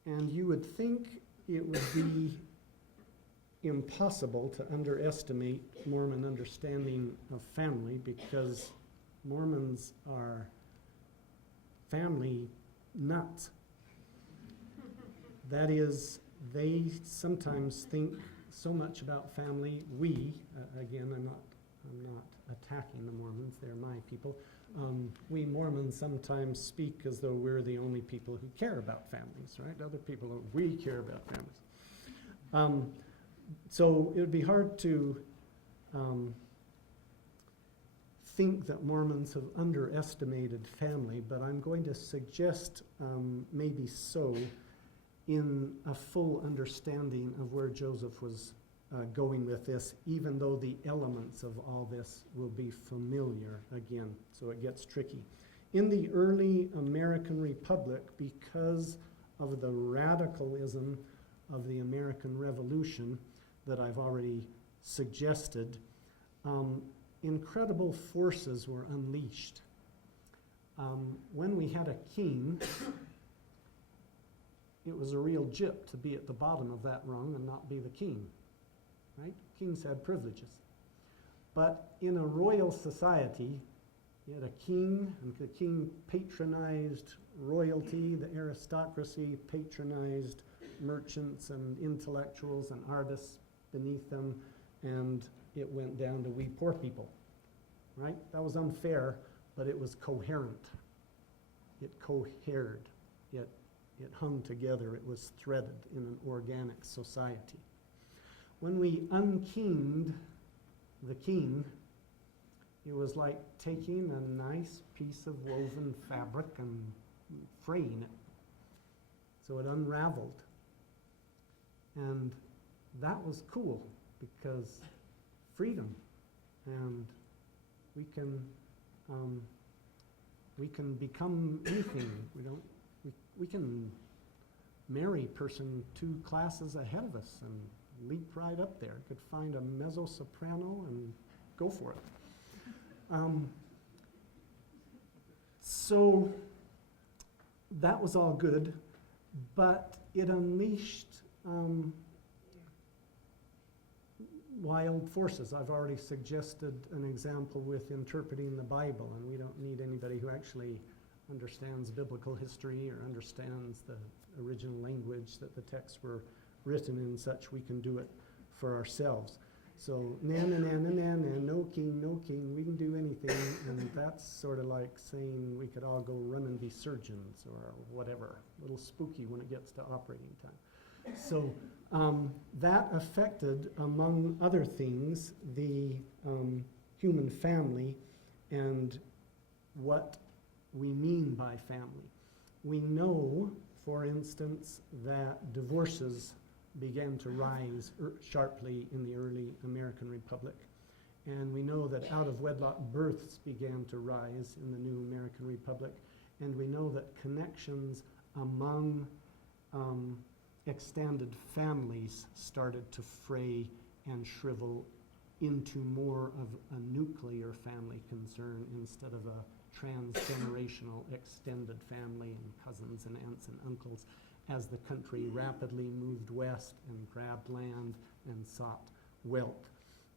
And you would think it would be impossible to underestimate Mormon understanding of family, because Mormons are family nuts. That is, they sometimes think so much about family. Again, I'm not attacking the Mormons, they're my people. We Mormons sometimes speak as though we're the only people who care about families, right? Other people, we care about families. So it would be hard to think that Mormons have underestimated family, but I'm going to suggest maybe so, in a full understanding of where Joseph was going with this, even though the elements of all this will be familiar again, so it gets tricky. In the early American Republic, because of the radicalism of the American Revolution that I've already suggested, incredible forces were unleashed. When we had a king, it was a real gyp to be at the bottom of that rung and not be the king. Right? Kings had privileges. But in a royal society, you had a king, and the king patronized royalty, the aristocracy patronized merchants and intellectuals and artists beneath them, and it went down to we poor people. Right? That was unfair, but it was coherent. It cohered. It hung together. It was threaded in an organic society. When we unkinged the king, it was like taking a nice piece of woven fabric and fraying it. So it unraveled. And that was cool, because freedom, and we can become anything. We can marry person 2 classes ahead of us and leap right up there. Could find a mezzo-soprano and go for it. So that was all good, but it unleashed wild forces. I've already suggested an example with interpreting the Bible, and we don't need anybody who actually understands biblical history or understands the original language that the texts were written in, such we can do it for ourselves. So, na na na na na na, no king, we can do anything, and that's sort of like saying we could all go run and be surgeons or whatever. A little spooky when it gets to operating time. So that affected, among other things, the human family and what we mean by family. We know, for instance, that divorces began to rise sharply in the early American Republic. And we know that out-of-wedlock births began to rise in the new American Republic. And we know that connections among extended families started to fray and shrivel into more of a nuclear family concern instead of a transgenerational extended family and cousins and aunts and uncles, as the country rapidly moved west and grabbed land and sought wealth.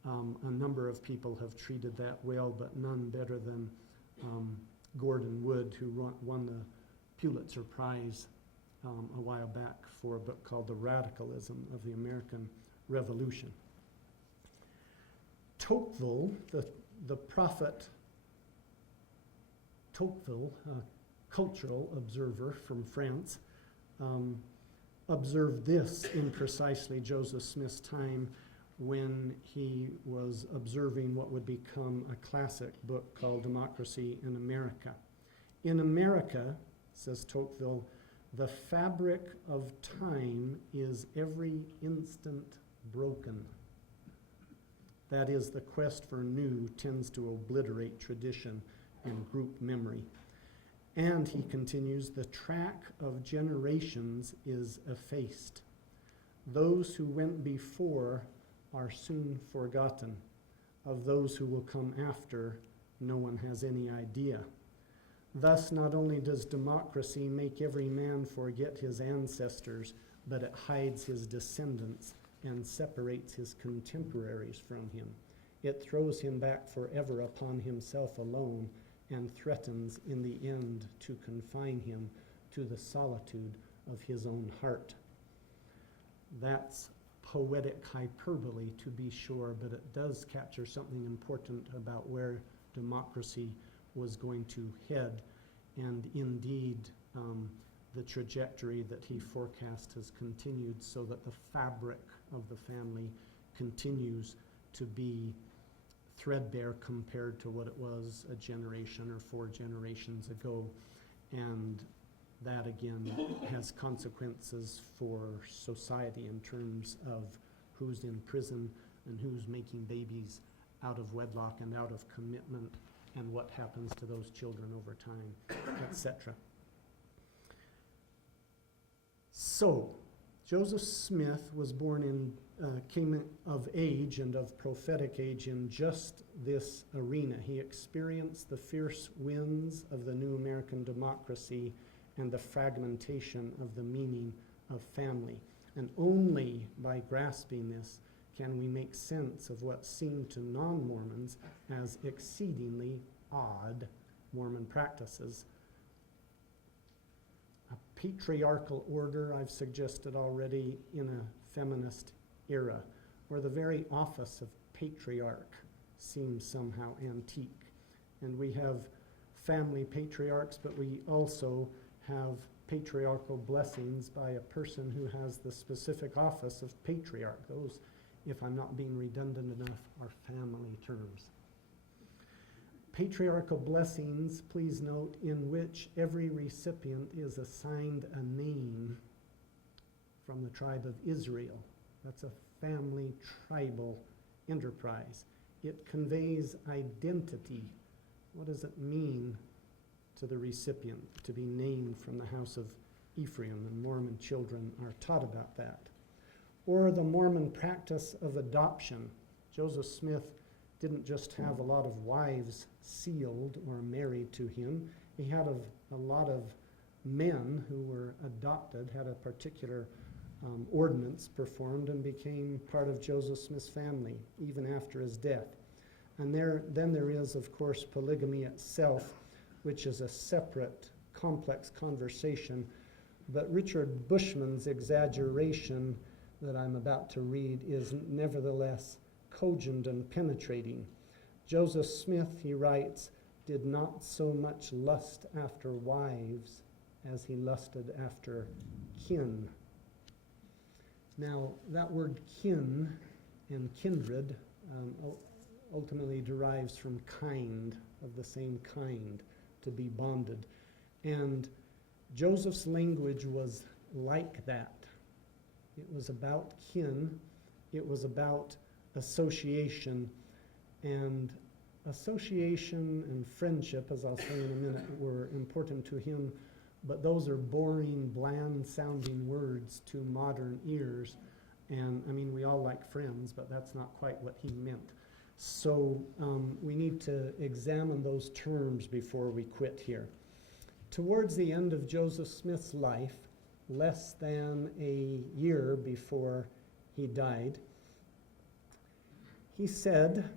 A number of people have treated that well, but none better than Gordon Wood, who won the Pulitzer Prize a while back for a book called The Radicalism of the American Revolution. Tocqueville, the prophet Tocqueville, a cultural observer from France, observed this in precisely Joseph Smith's time when he was observing what would become a classic book called Democracy in America. In America, says Tocqueville, the fabric of time is every instant broken. That is, the quest for new tends to obliterate tradition and group memory. And he continues, the track of generations is effaced. Those who went before are soon forgotten. Of those who will come after, no one has any idea. Thus, not only does democracy make every man forget his ancestors, but it hides his descendants and separates his contemporaries from him. It throws him back forever upon himself alone and threatens in the end to confine him to the solitude of his own heart. That's poetic hyperbole, to be sure, but it does capture something important about where democracy was going to head, and indeed the trajectory that he forecast has continued, so that the fabric of the family continues to be threadbare compared to what it was a generation or 4 generations ago. And that again has consequences for society in terms of who's in prison and who's making babies out of wedlock and out of commitment, and what happens to those children over time, etc. So, Joseph Smith was born in, came of age and of prophetic age in just this arena. He experienced the fierce winds of the new American democracy and the fragmentation of the meaning of family. And only by grasping this can we make sense of what seemed to non-Mormons as exceedingly odd Mormon practices. A patriarchal order, I've suggested already, in a feminist era, where the very office of patriarch seems somehow antique. And we have family patriarchs, but we also have patriarchal blessings by a person who has the specific office of patriarch. Those, if I'm not being redundant enough, are family terms. Patriarchal blessings, please note, in which every recipient is assigned a name from the tribe of Israel. That's a family tribal enterprise. It conveys identity. What does it mean to the recipient to be named from the house of Ephraim? And Mormon children are taught about that. Or the Mormon practice of adoption. Joseph Smith didn't just have a lot of wives sealed or married to him. He had a lot of men who were adopted had a particular ordinance performed and became part of Joseph Smith's family, even after his death. And then there is, of course, polygamy itself, which is a separate, complex conversation. But Richard Bushman's exaggeration that I'm about to read is nevertheless cogent and penetrating. Joseph Smith, he writes, did not so much lust after wives as he lusted after kin. Now, that word kin and kindred ultimately derives from kind, of the same kind, to be bonded. And Joseph's language was like that. It was about kin, it was about association, and association and friendship, as I'll say in a minute, were important to him, but those are boring, bland-sounding words to modern ears. And I mean, we all like friends, but that's not quite what he meant. So we need to examine those terms before we quit here. Towards the end of Joseph Smith's life, less than a year before he died, he said,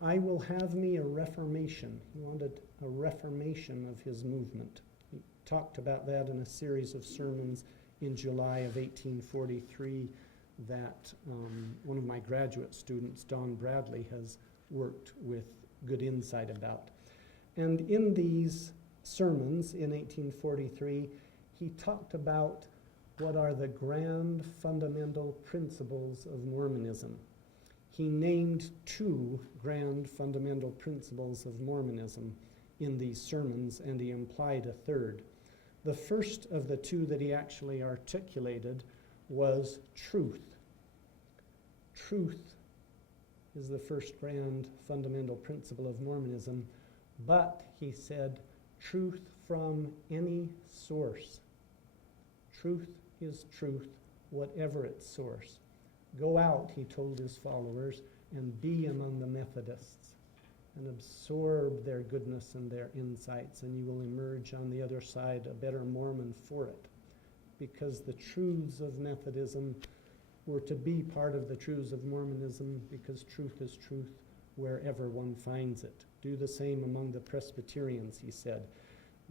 "I will have me a reformation." He wanted a reformation of his movement. He talked about that in a series of sermons in July of 1843 that one of my graduate students, Don Bradley, has worked with good insight about. And in these sermons in 1843, he talked about what are the grand fundamental principles of Mormonism. He named two grand fundamental principles of Mormonism in these sermons, and he implied a third. The first of the two that he actually articulated was truth. Truth is the first grand fundamental principle of Mormonism, but, he said, truth from any source. Truth is truth, whatever its source. Go out, he told his followers, and be among the Methodists, and absorb their goodness and their insights, and you will emerge on the other side a better Mormon for it. Because the truths of Methodism were to be part of the truths of Mormonism, because truth is truth wherever one finds it. Do the same among the Presbyterians, he said.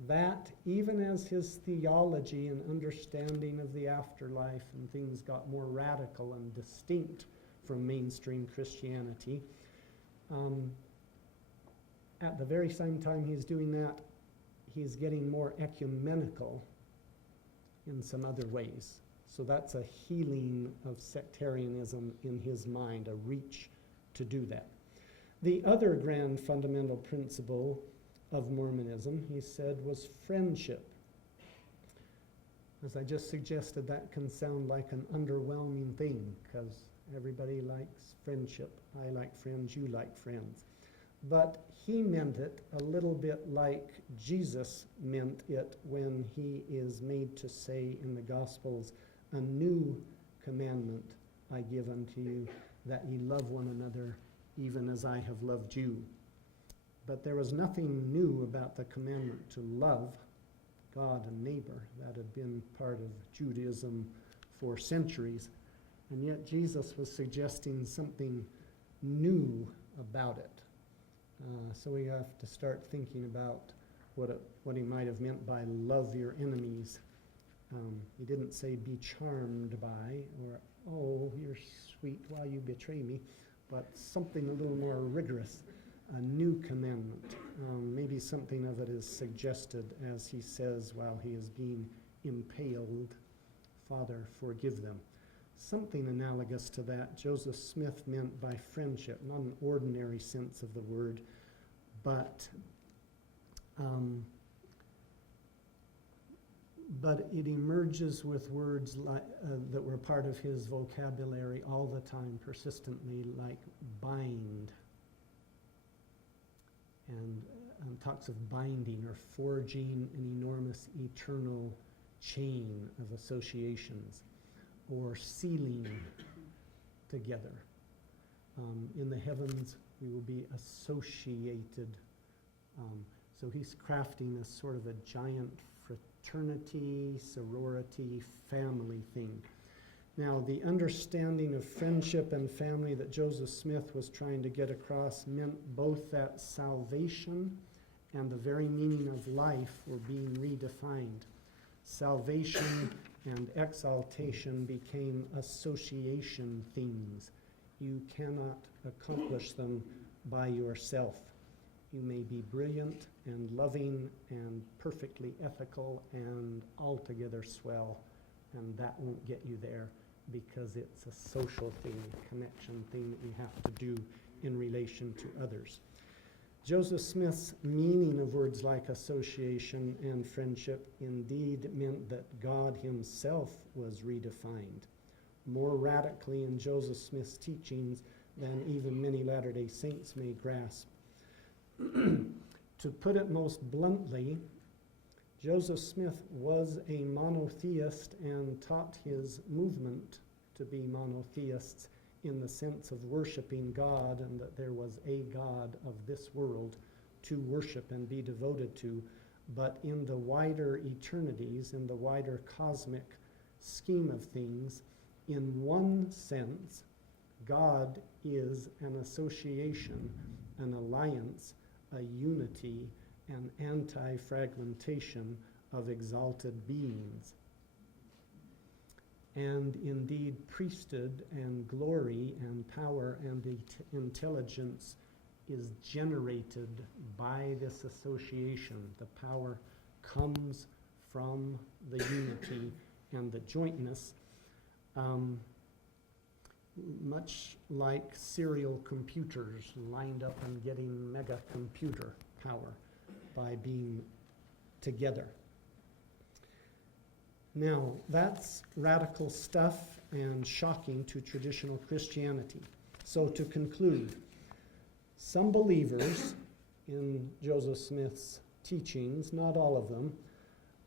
That, even as his theology and understanding of the afterlife and things got more radical and distinct from mainstream Christianity, at the very same time he's doing that, he's getting more ecumenical in some other ways. So that's a healing of sectarianism in his mind, a reach to do that. The other grand fundamental principle of Mormonism, he said, was friendship. As I just suggested, that can sound like an underwhelming thing, because everybody likes friendship. I like friends, you like friends. But he meant it a little bit like Jesus meant it when he is made to say in the Gospels, "A new commandment I give unto you, that ye love one another, even as I have loved you." But there was nothing new about the commandment to love God and neighbor. That had been part of Judaism for centuries. And yet Jesus was suggesting something new about it. So we have to start thinking about what he might have meant by love your enemies. He didn't say be charmed by, or, oh, you're sweet while you betray me, but something a little more rigorous, a new commandment. Maybe something of it is suggested as he says while he is being impaled, "Father, forgive them." Something analogous to that Joseph Smith meant by friendship, not an ordinary sense of the word, but it emerges with words that were part of his vocabulary all the time, persistently, like bind, and talks of binding or forging an enormous eternal chain of associations, or sealing together. In the heavens, we will be associated. So he's crafting a sort of a giant fraternity, sorority, family thing. Now, the understanding of friendship and family that Joseph Smith was trying to get across meant both that salvation and the very meaning of life were being redefined. Salvation and exaltation became association things. You cannot accomplish them by yourself. You may be brilliant and loving and perfectly ethical and altogether swell, and that won't get you there because it's a social thing, a connection thing that you have to do in relation to others. Joseph Smith's meaning of words like association and friendship indeed meant that God himself was redefined more radically in Joseph Smith's teachings than even many Latter-day Saints may grasp. To put it most bluntly, Joseph Smith was a monotheist and taught his movement to be monotheists in the sense of worshiping God, and that there was a God of this world to worship and be devoted to. But in the wider eternities, in the wider cosmic scheme of things, in one sense, God is an association, an alliance, a unity, an anti-fragmentation of exalted beings. And indeed, priesthood and glory and power and intelligence is generated by this association. The power comes from the unity and the jointness, much like serial computers lined up and getting mega computer power by being together. Now, that's radical stuff and shocking to traditional Christianity. So to conclude, some believers in Joseph Smith's teachings, not all of them,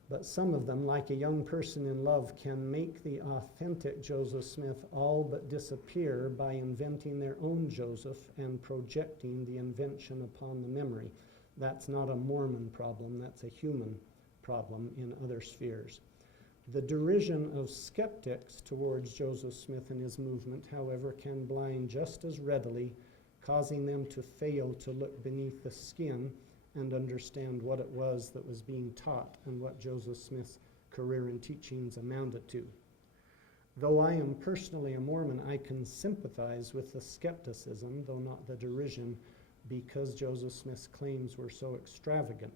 but some of them, like a young person in love, can make the authentic Joseph Smith all but disappear by inventing their own Joseph and projecting the invention upon the memory. That's not a Mormon problem, that's a human problem in other spheres. The derision of skeptics towards Joseph Smith and his movement, however, can blind just as readily, causing them to fail to look beneath the skin and understand what it was that was being taught and what Joseph Smith's career and teachings amounted to. Though I am personally a Mormon, I can sympathize with the skepticism, though not the derision, because Joseph Smith's claims were so extravagant.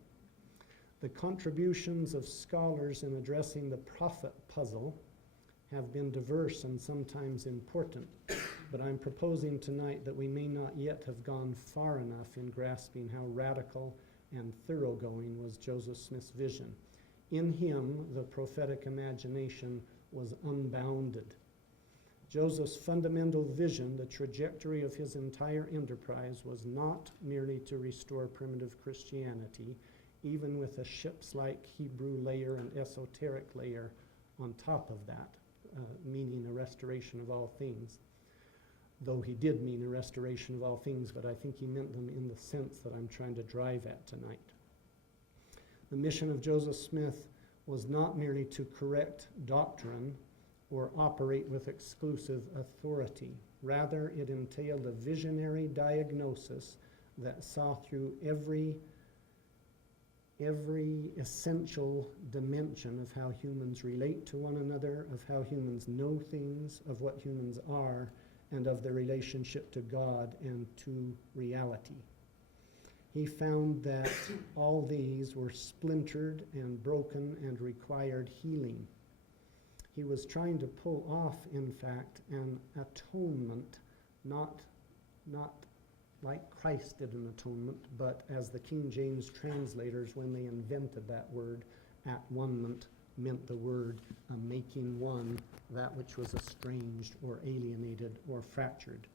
The contributions of scholars in addressing the prophet puzzle have been diverse and sometimes important, but I'm proposing tonight that we may not yet have gone far enough in grasping how radical and thoroughgoing was Joseph Smith's vision. In him, the prophetic imagination was unbounded. Joseph's fundamental vision, the trajectory of his entire enterprise, was not merely to restore primitive Christianity, even with a ship's-like Hebrew layer and esoteric layer on top of that, meaning a restoration of all things. Though he did mean a restoration of all things, but I think he meant them in the sense that I'm trying to drive at tonight. The mission of Joseph Smith was not merely to correct doctrine or operate with exclusive authority. Rather, it entailed a visionary diagnosis that saw through every essential dimension of how humans relate to one another, of how humans know things, of what humans are, and of their relationship to God and to reality. He found that all these were splintered and broken and required healing. He was trying to pull off, in fact, an atonement, not like Christ did an atonement, but as the King James translators, when they invented that word, at-one-ment, meant the word making one that which was estranged or alienated or fractured.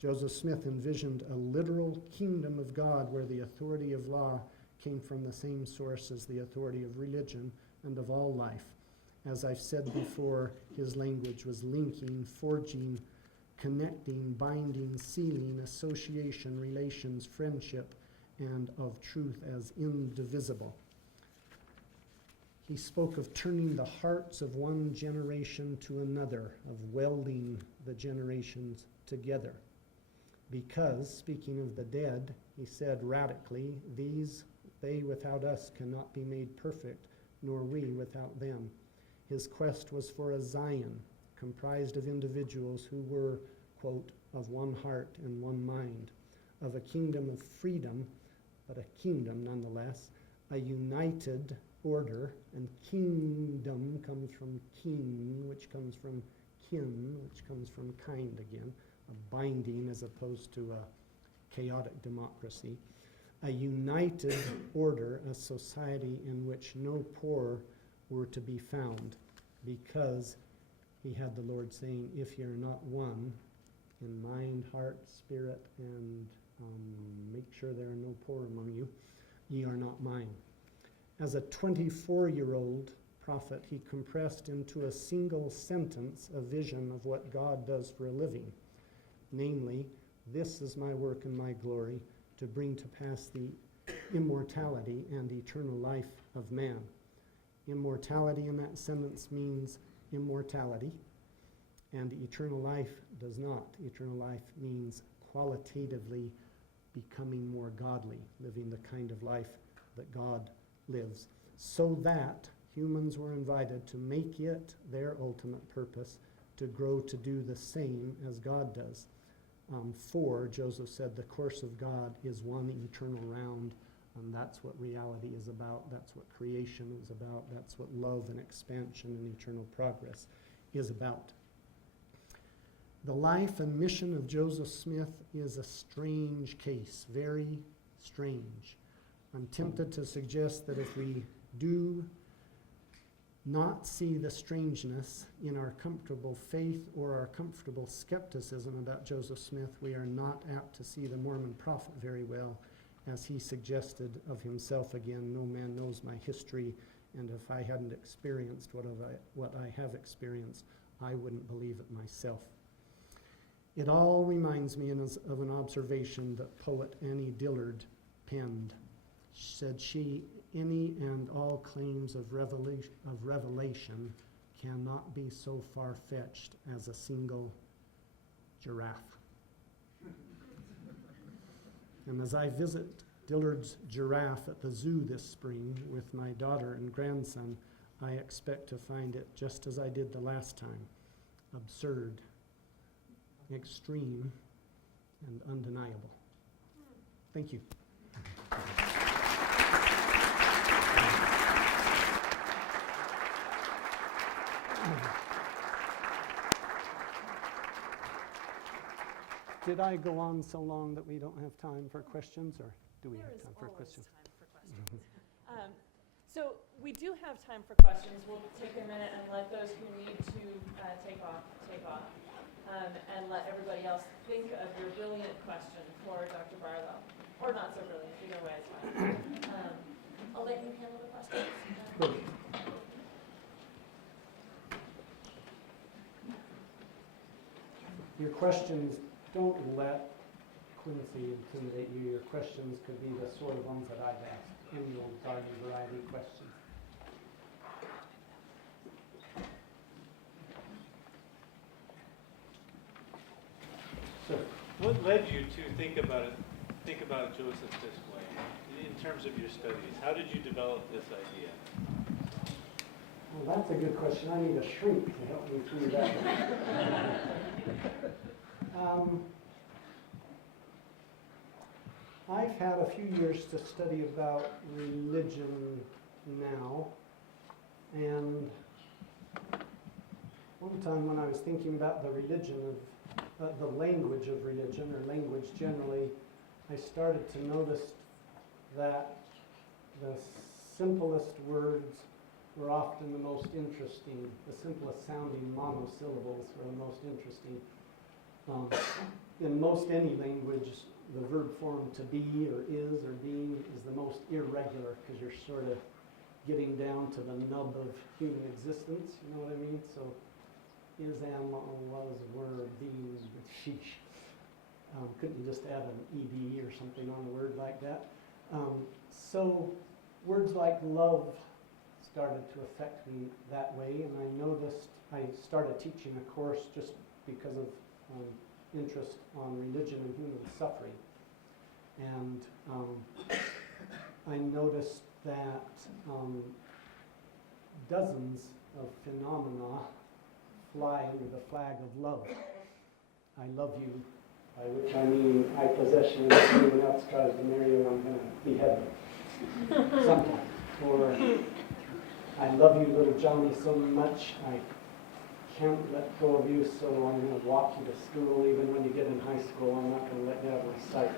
Joseph Smith envisioned a literal kingdom of God where the authority of law came from the same source as the authority of religion and of all life. As I've said before, his language was linking, forging, connecting, binding, sealing, association, relations, friendship, and of truth as indivisible. he spoke of turning the hearts of one generation to another, of welding the generations together. Because, speaking of the dead, he said radically, they without us cannot be made perfect, nor we without them. His quest was for a Zion, comprised of individuals who were, quote, of one heart and one mind, of a kingdom of freedom, but a kingdom nonetheless, a united order, and kingdom comes from king, which comes from kin, which comes from kind again, a binding as opposed to a chaotic democracy, a united order, a society in which no poor were to be found, because he had the Lord saying, if you're not one in mind, heart, spirit, and make sure there are no poor among you, ye are not mine. As a 24-year-old prophet, he compressed into a single sentence a vision of what God does for a living. Namely, this is my work and my glory, to bring to pass the immortality and eternal life of man. Immortality in that sentence means immortality, and eternal life does not. Eternal life means qualitatively becoming more godly, living the kind of life that God lives, so that humans were invited to make it their ultimate purpose to grow to do the same as God does. For, Joseph said, the course of God is one eternal round, and that's what reality is about, that's what creation is about, that's what love and expansion and eternal progress is about. The life and mission of Joseph Smith is a strange case, very strange. I'm tempted to suggest that if we do not see the strangeness in our comfortable faith or our comfortable skepticism about Joseph Smith, we are not apt to see the Mormon prophet very well, as he suggested of himself again, no man knows my history, and if I hadn't experienced what I have experienced, I wouldn't believe it myself. It all reminds me of an observation that poet Annie Dillard penned. Said she, any and all claims of revelation cannot be so far-fetched as a single giraffe. And as I visit Dillard's giraffe at the zoo this spring with my daughter and grandson, I expect to find it just as I did the last time, absurd, extreme, and undeniable. Thank you. Did I go on so long that we don't have time for questions, or do we have time for questions? There is always time for questions. So we do have time for questions. We'll take a minute and let those who need to take off, and let everybody else think of your brilliant question for Dr. Barlow. Or not so brilliant, either way is fine. I'll let you handle the questions. Good. Your questions, don't let Quincy intimidate you. Your questions could be the sort of ones that I've asked, any old garden variety questions. Sir. What led you to think about Joseph this way, in terms of your studies? How did you develop this idea? Well, that's a good question. I need a shrink to help me through that. I've had a few years to study about religion now, and one time when I was thinking about the religion of the language of religion, or language generally, I started to notice that the simplest words were often the most interesting. The simplest sounding monosyllables were the most interesting. In most any language, the verb form to be or is or being is the most irregular, because you're sort of getting down to the nub of human existence, you know what I mean? So is, am, was, were, being, sheesh. Couldn't you just add an ed or something on a word like that? So words like love, started to affect me that way, and I noticed I started teaching a course just because of interest on religion and human suffering. And I noticed that dozens of phenomena fly under the flag of love. I love you, by which I mean I possess you, and if anyone else tries to marry you, I'm going to behead them sometime. Or I love you, little Johnny, so much I can't let go of you, so I'm going to walk you to school. Even when you get in high school, I'm not going to let you out of my sight.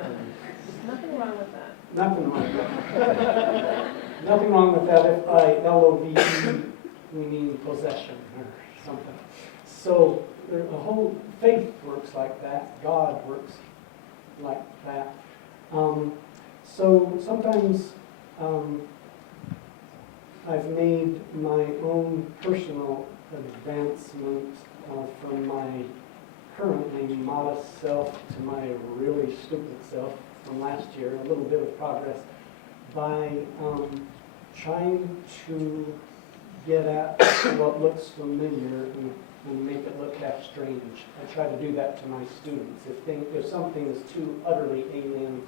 Nothing wrong with that. Nothing wrong with that. Nothing wrong with that if by L-O-V-E we mean possession or something. So the whole faith works like that. God works like that. So sometimes I've made my own personal advancement from my currently modest self to my really stupid self from last year, a little bit of progress, by trying to get at what looks familiar and make it look half strange. I try to do that to my students. If something is too utterly alien,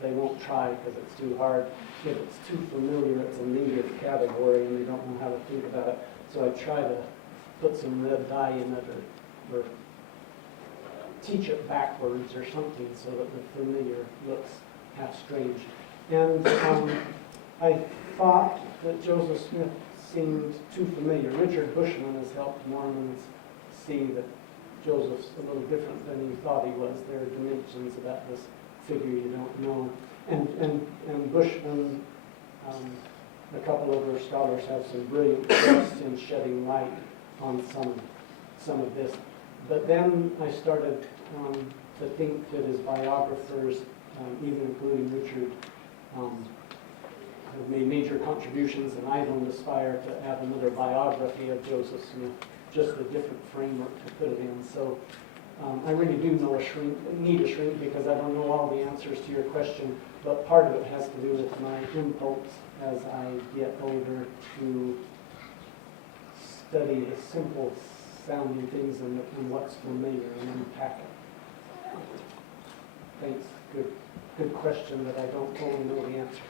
they won't try because it's too hard. If it's too familiar, it's a negative category and they don't know how to think about it. So I try to put some red dye in it or teach it backwards or something so that the familiar looks half strange. And I thought that Joseph Smith seemed too familiar. Richard Bushman has helped Mormons see that Joseph's a little different than you thought he was. There are dimensions about this figure you don't know. And Bushman, a couple of our scholars have some brilliant works in shedding light on some of this. But then I started to think that his biographers, even including Richard, have made major contributions, and I don't aspire to have another biography of Joseph Smith, just a different framework to put it in. So I really do need a shrink because I don't know all the answers to your question, but part of it has to do with my impulse as I get older to study the simple sounding things and what's familiar and unpack it. Thanks. Good question that I don't totally know the answer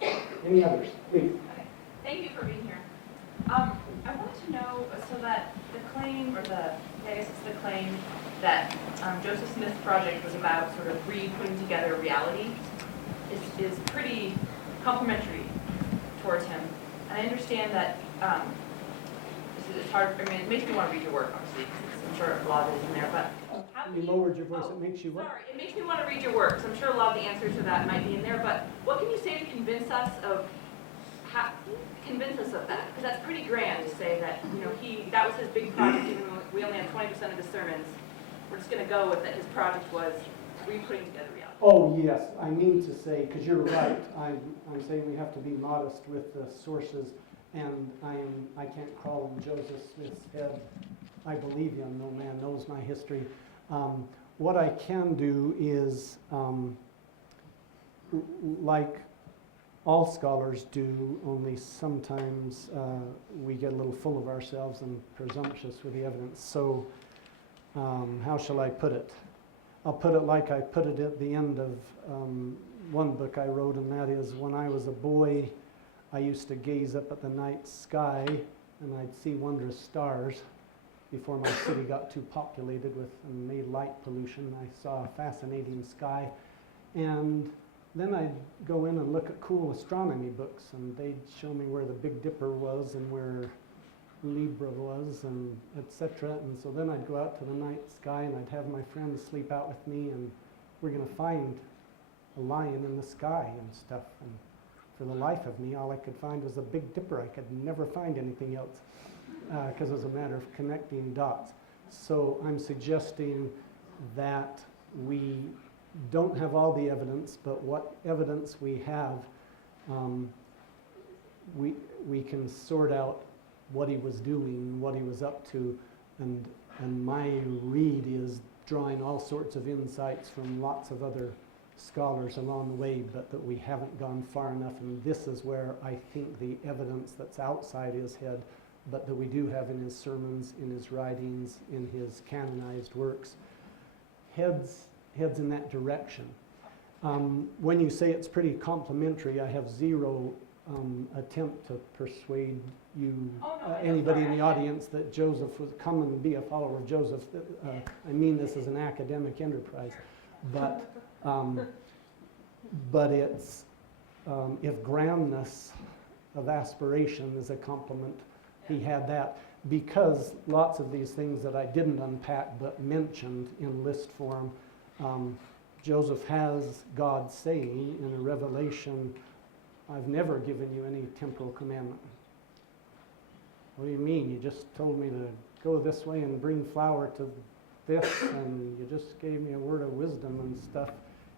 to. Any others? Please. Okay. Thank you for being here. I wanted to know, so that the claim, or I guess it's the claim that Joseph Smith's project was about sort of re-putting together reality is pretty complimentary towards him. And I understand that it's hard, I mean, it makes me want to read your work, obviously, because I'm sure a lot of it is in there, but how You lowered your voice, it makes you what? Sorry, it makes me want to read your work, so I'm sure a lot of the answers to that might be in there, but what can you say to convince us of that? Because that's pretty grand to say that, that was his big project, even though we only have 20% of his sermons. We're just going to go with that his project was re-putting together reality. Oh, yes, I mean to say, because you're right, I'm saying we have to be modest with the sources, and I can't crawl in Joseph Smith's head. I believe him, no man knows my history. What I can do is, like all scholars do, only sometimes we get a little full of ourselves and presumptuous with the evidence. So how shall I put it? I'll put it like I put it at the end of one book I wrote, and that is, when I was a boy, I used to gaze up at the night sky and I'd see wondrous stars. Before my city got too populated with and made light pollution, I saw a fascinating sky. And then I'd go in and look at cool astronomy books, and they'd show me where the Big Dipper was and where Libra was, and etc. And so then I'd go out to the night sky and I'd have my friends sleep out with me, and we're going to find a lion in the sky and stuff. And for the life of me, all I could find was a Big Dipper. I could never find anything else because it was a matter of connecting dots. So I'm suggesting that we don't have all the evidence, but what evidence we have, we can sort out what he was doing, what he was up to, and my read is drawing all sorts of insights from lots of other scholars along the way, but that we haven't gone far enough. And this is where I think the evidence that's outside his head, but that we do have in his sermons, in his writings, in his canonized works, heads in that direction. When you say it's pretty complimentary, I have zero attempt to persuade you, anybody in the audience, that Joseph would come and be a follower of Joseph. I mean this as an academic enterprise, but it's if grandness of aspiration is a compliment, he had that, because lots of these things that I didn't unpack but mentioned in list form, Joseph has God saying in a revelation, I've never given you any temporal commandment. What do you mean? You just told me to go this way and bring flour to this, and you just gave me a word of wisdom and stuff.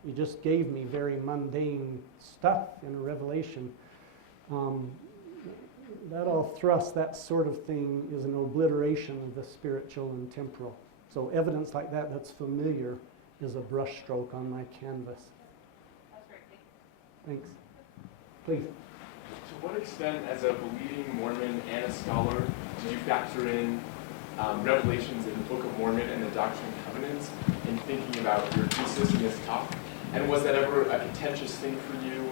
You just gave me very mundane stuff in a revelation. That all thrust, that sort of thing, is an obliteration of the spiritual and temporal. So evidence like that that's familiar is a brushstroke on my canvas. That's great, Thanks. Please. To what extent, as a believing Mormon and a scholar, did you factor in revelations in the Book of Mormon and the Doctrine and Covenants in thinking about your thesis in this talk? And was that ever a contentious thing for you?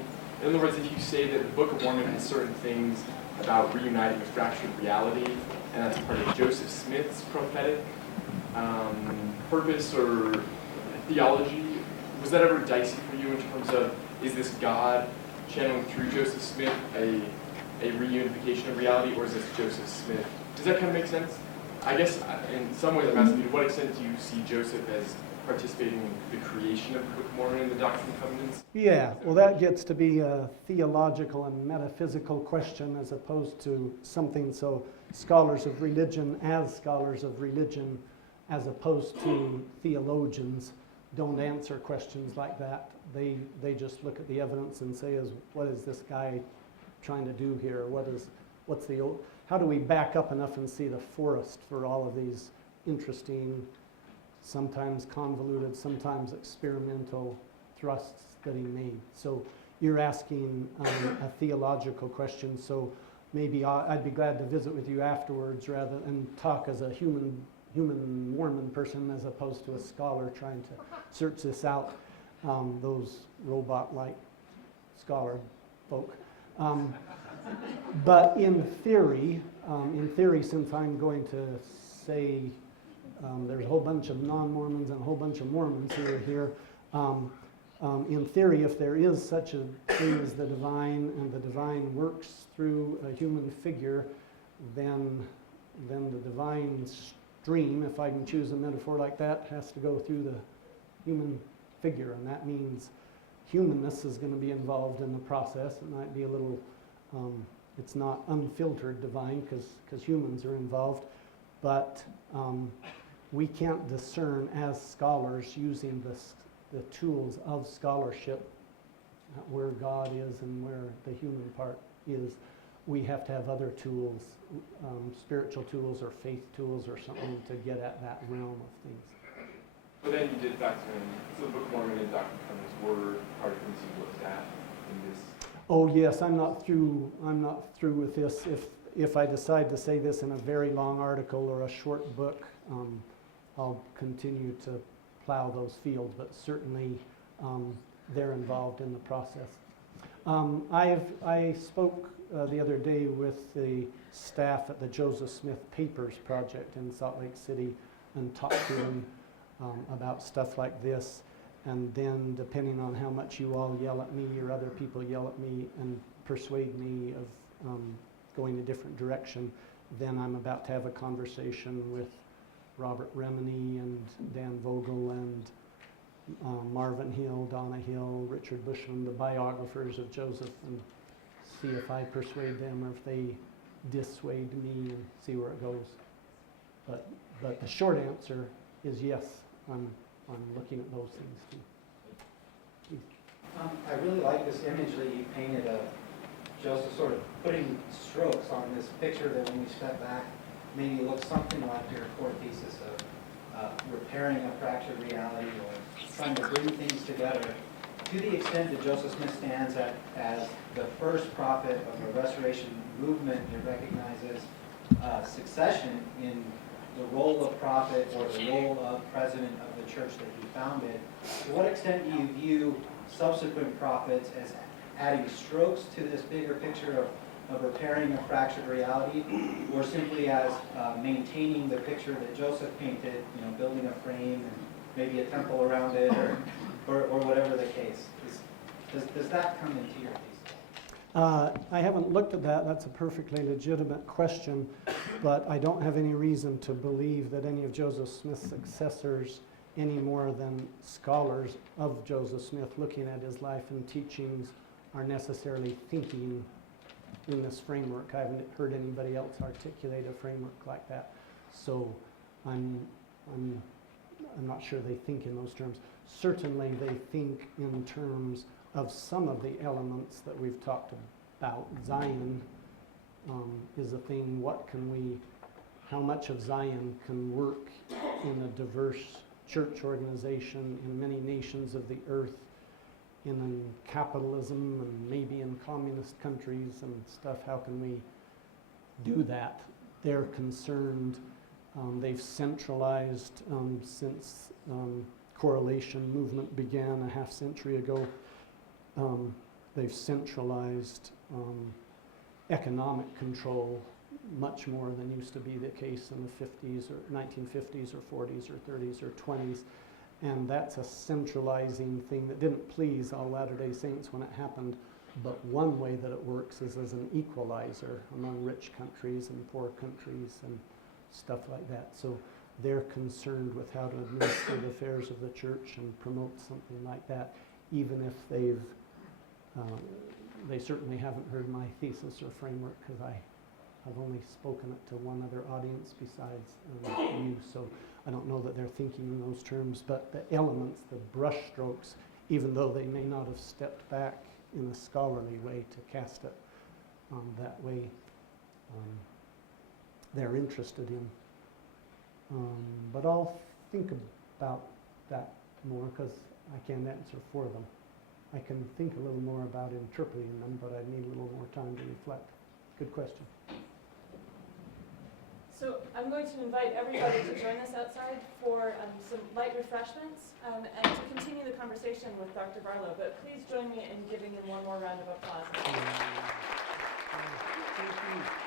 In other words, if you say that the Book of Mormon has certain things about reuniting a fractured reality, and that's part of Joseph Smith's prophetic purpose or theology, was that ever dicey for you in terms of, is this God channeling through Joseph Smith a reunification of reality, or is this Joseph Smith? Does that kind of make sense? I guess in some ways I'm asking you, to what extent do you see Joseph as participating in the creation of the Book of Mormon and the Doctrine and Covenants? Yeah, well, that gets to be a theological and metaphysical question as opposed to something so scholars of religion, as opposed to theologians, don't answer questions like that. They just look at the evidence and say, what is this guy trying to do here? How do we back up enough and see the forest for all of these interesting, sometimes convoluted, sometimes experimental thrusts that he made? So you're asking a theological question, so maybe I'd be glad to visit with you afterwards rather and talk as a human Mormon person as opposed to a scholar trying to search this out, those robot-like scholar folk. But in theory, since I'm going to say there's a whole bunch of non-Mormons and a whole bunch of Mormons who are here, in theory, if there is such a thing as the divine, and the divine works through a human figure, then the divine stream, if I can choose a metaphor like that, has to go through the human figure, and that means humanness is going to be involved in the process. It might be a little, it's not unfiltered divine because humans are involved, but we can't discern as scholars using the tools of scholarship where God is and where the human part is. We have to have other tools, spiritual tools or faith tools or something to get at that realm of things. But then you did factor in, so the Book of Mormon and Doctrine and Covenants were part of things you looked at in this. Oh yes, I'm not through with this. If I decide to say this in a very long article or a short book, I'll continue to plow those fields, but certainly they're involved in the process. I spoke the other day with the staff at the Joseph Smith Papers Project in Salt Lake City and talked to them about stuff like this. And then depending on how much you all yell at me or other people yell at me and persuade me of going a different direction, then I'm about to have a conversation with Robert Remini and Dan Vogel and Marvin Hill, Donna Hill, Richard Bushman, the biographers of Joseph, and see if I persuade them or if they dissuade me and see where it goes. But the short answer is yes, I'm looking at those things too. Please. I really like this image that you painted of Joseph sort of putting strokes on this picture that when we step back, maybe looks something like your core thesis of repairing a fractured reality or trying to bring things together. to the extent that Joseph Smith stands as the first prophet of the Restoration movement, it recognizes succession in the role of prophet or the role of president of the church that he founded. To what extent do you view subsequent prophets as adding strokes to this bigger picture of repairing a fractured reality, or simply as maintaining the picture that Joseph painted, building a frame and maybe a temple around it, or whatever the case? Does that come into your thesis? I haven't looked at that. That's a perfectly legitimate question, but I don't have any reason to believe that any of Joseph Smith's successors, any more than scholars of Joseph Smith looking at his life and teachings, are necessarily thinking in this framework. I haven't heard anybody else articulate a framework like that. So I'm not sure they think in those terms. Certainly they think in terms of some of the elements that we've talked about. Zion is a thing. How much of Zion can work in a diverse church organization in many nations of the earth, in capitalism and maybe in communist countries and stuff? How can we do that? They're concerned. They've centralized since correlation movement began a half century ago. They've centralized economic control much more than used to be the case in the 50s or 1950s or 40s or 30s or 20s. And that's a centralizing thing that didn't please all Latter-day Saints when it happened. But one way that it works is as an equalizer among rich countries and poor countries and stuff like that. So they're concerned with how to administer the affairs of the church and promote something like that, even if they certainly haven't heard my thesis or framework, because I've only spoken it to one other audience besides you. So I don't know that they're thinking in those terms, but the elements, the brush strokes, even though they may not have stepped back in a scholarly way to cast it that way, they're interested in. But I'll think about that more, because I can't answer for them. I can think a little more about interpreting them, but I need a little more time to reflect. Good question. So I'm going to invite everybody to join us outside for some light refreshments and to continue the conversation with Dr. Barlow. But please join me in giving him one more round of applause. Thank you.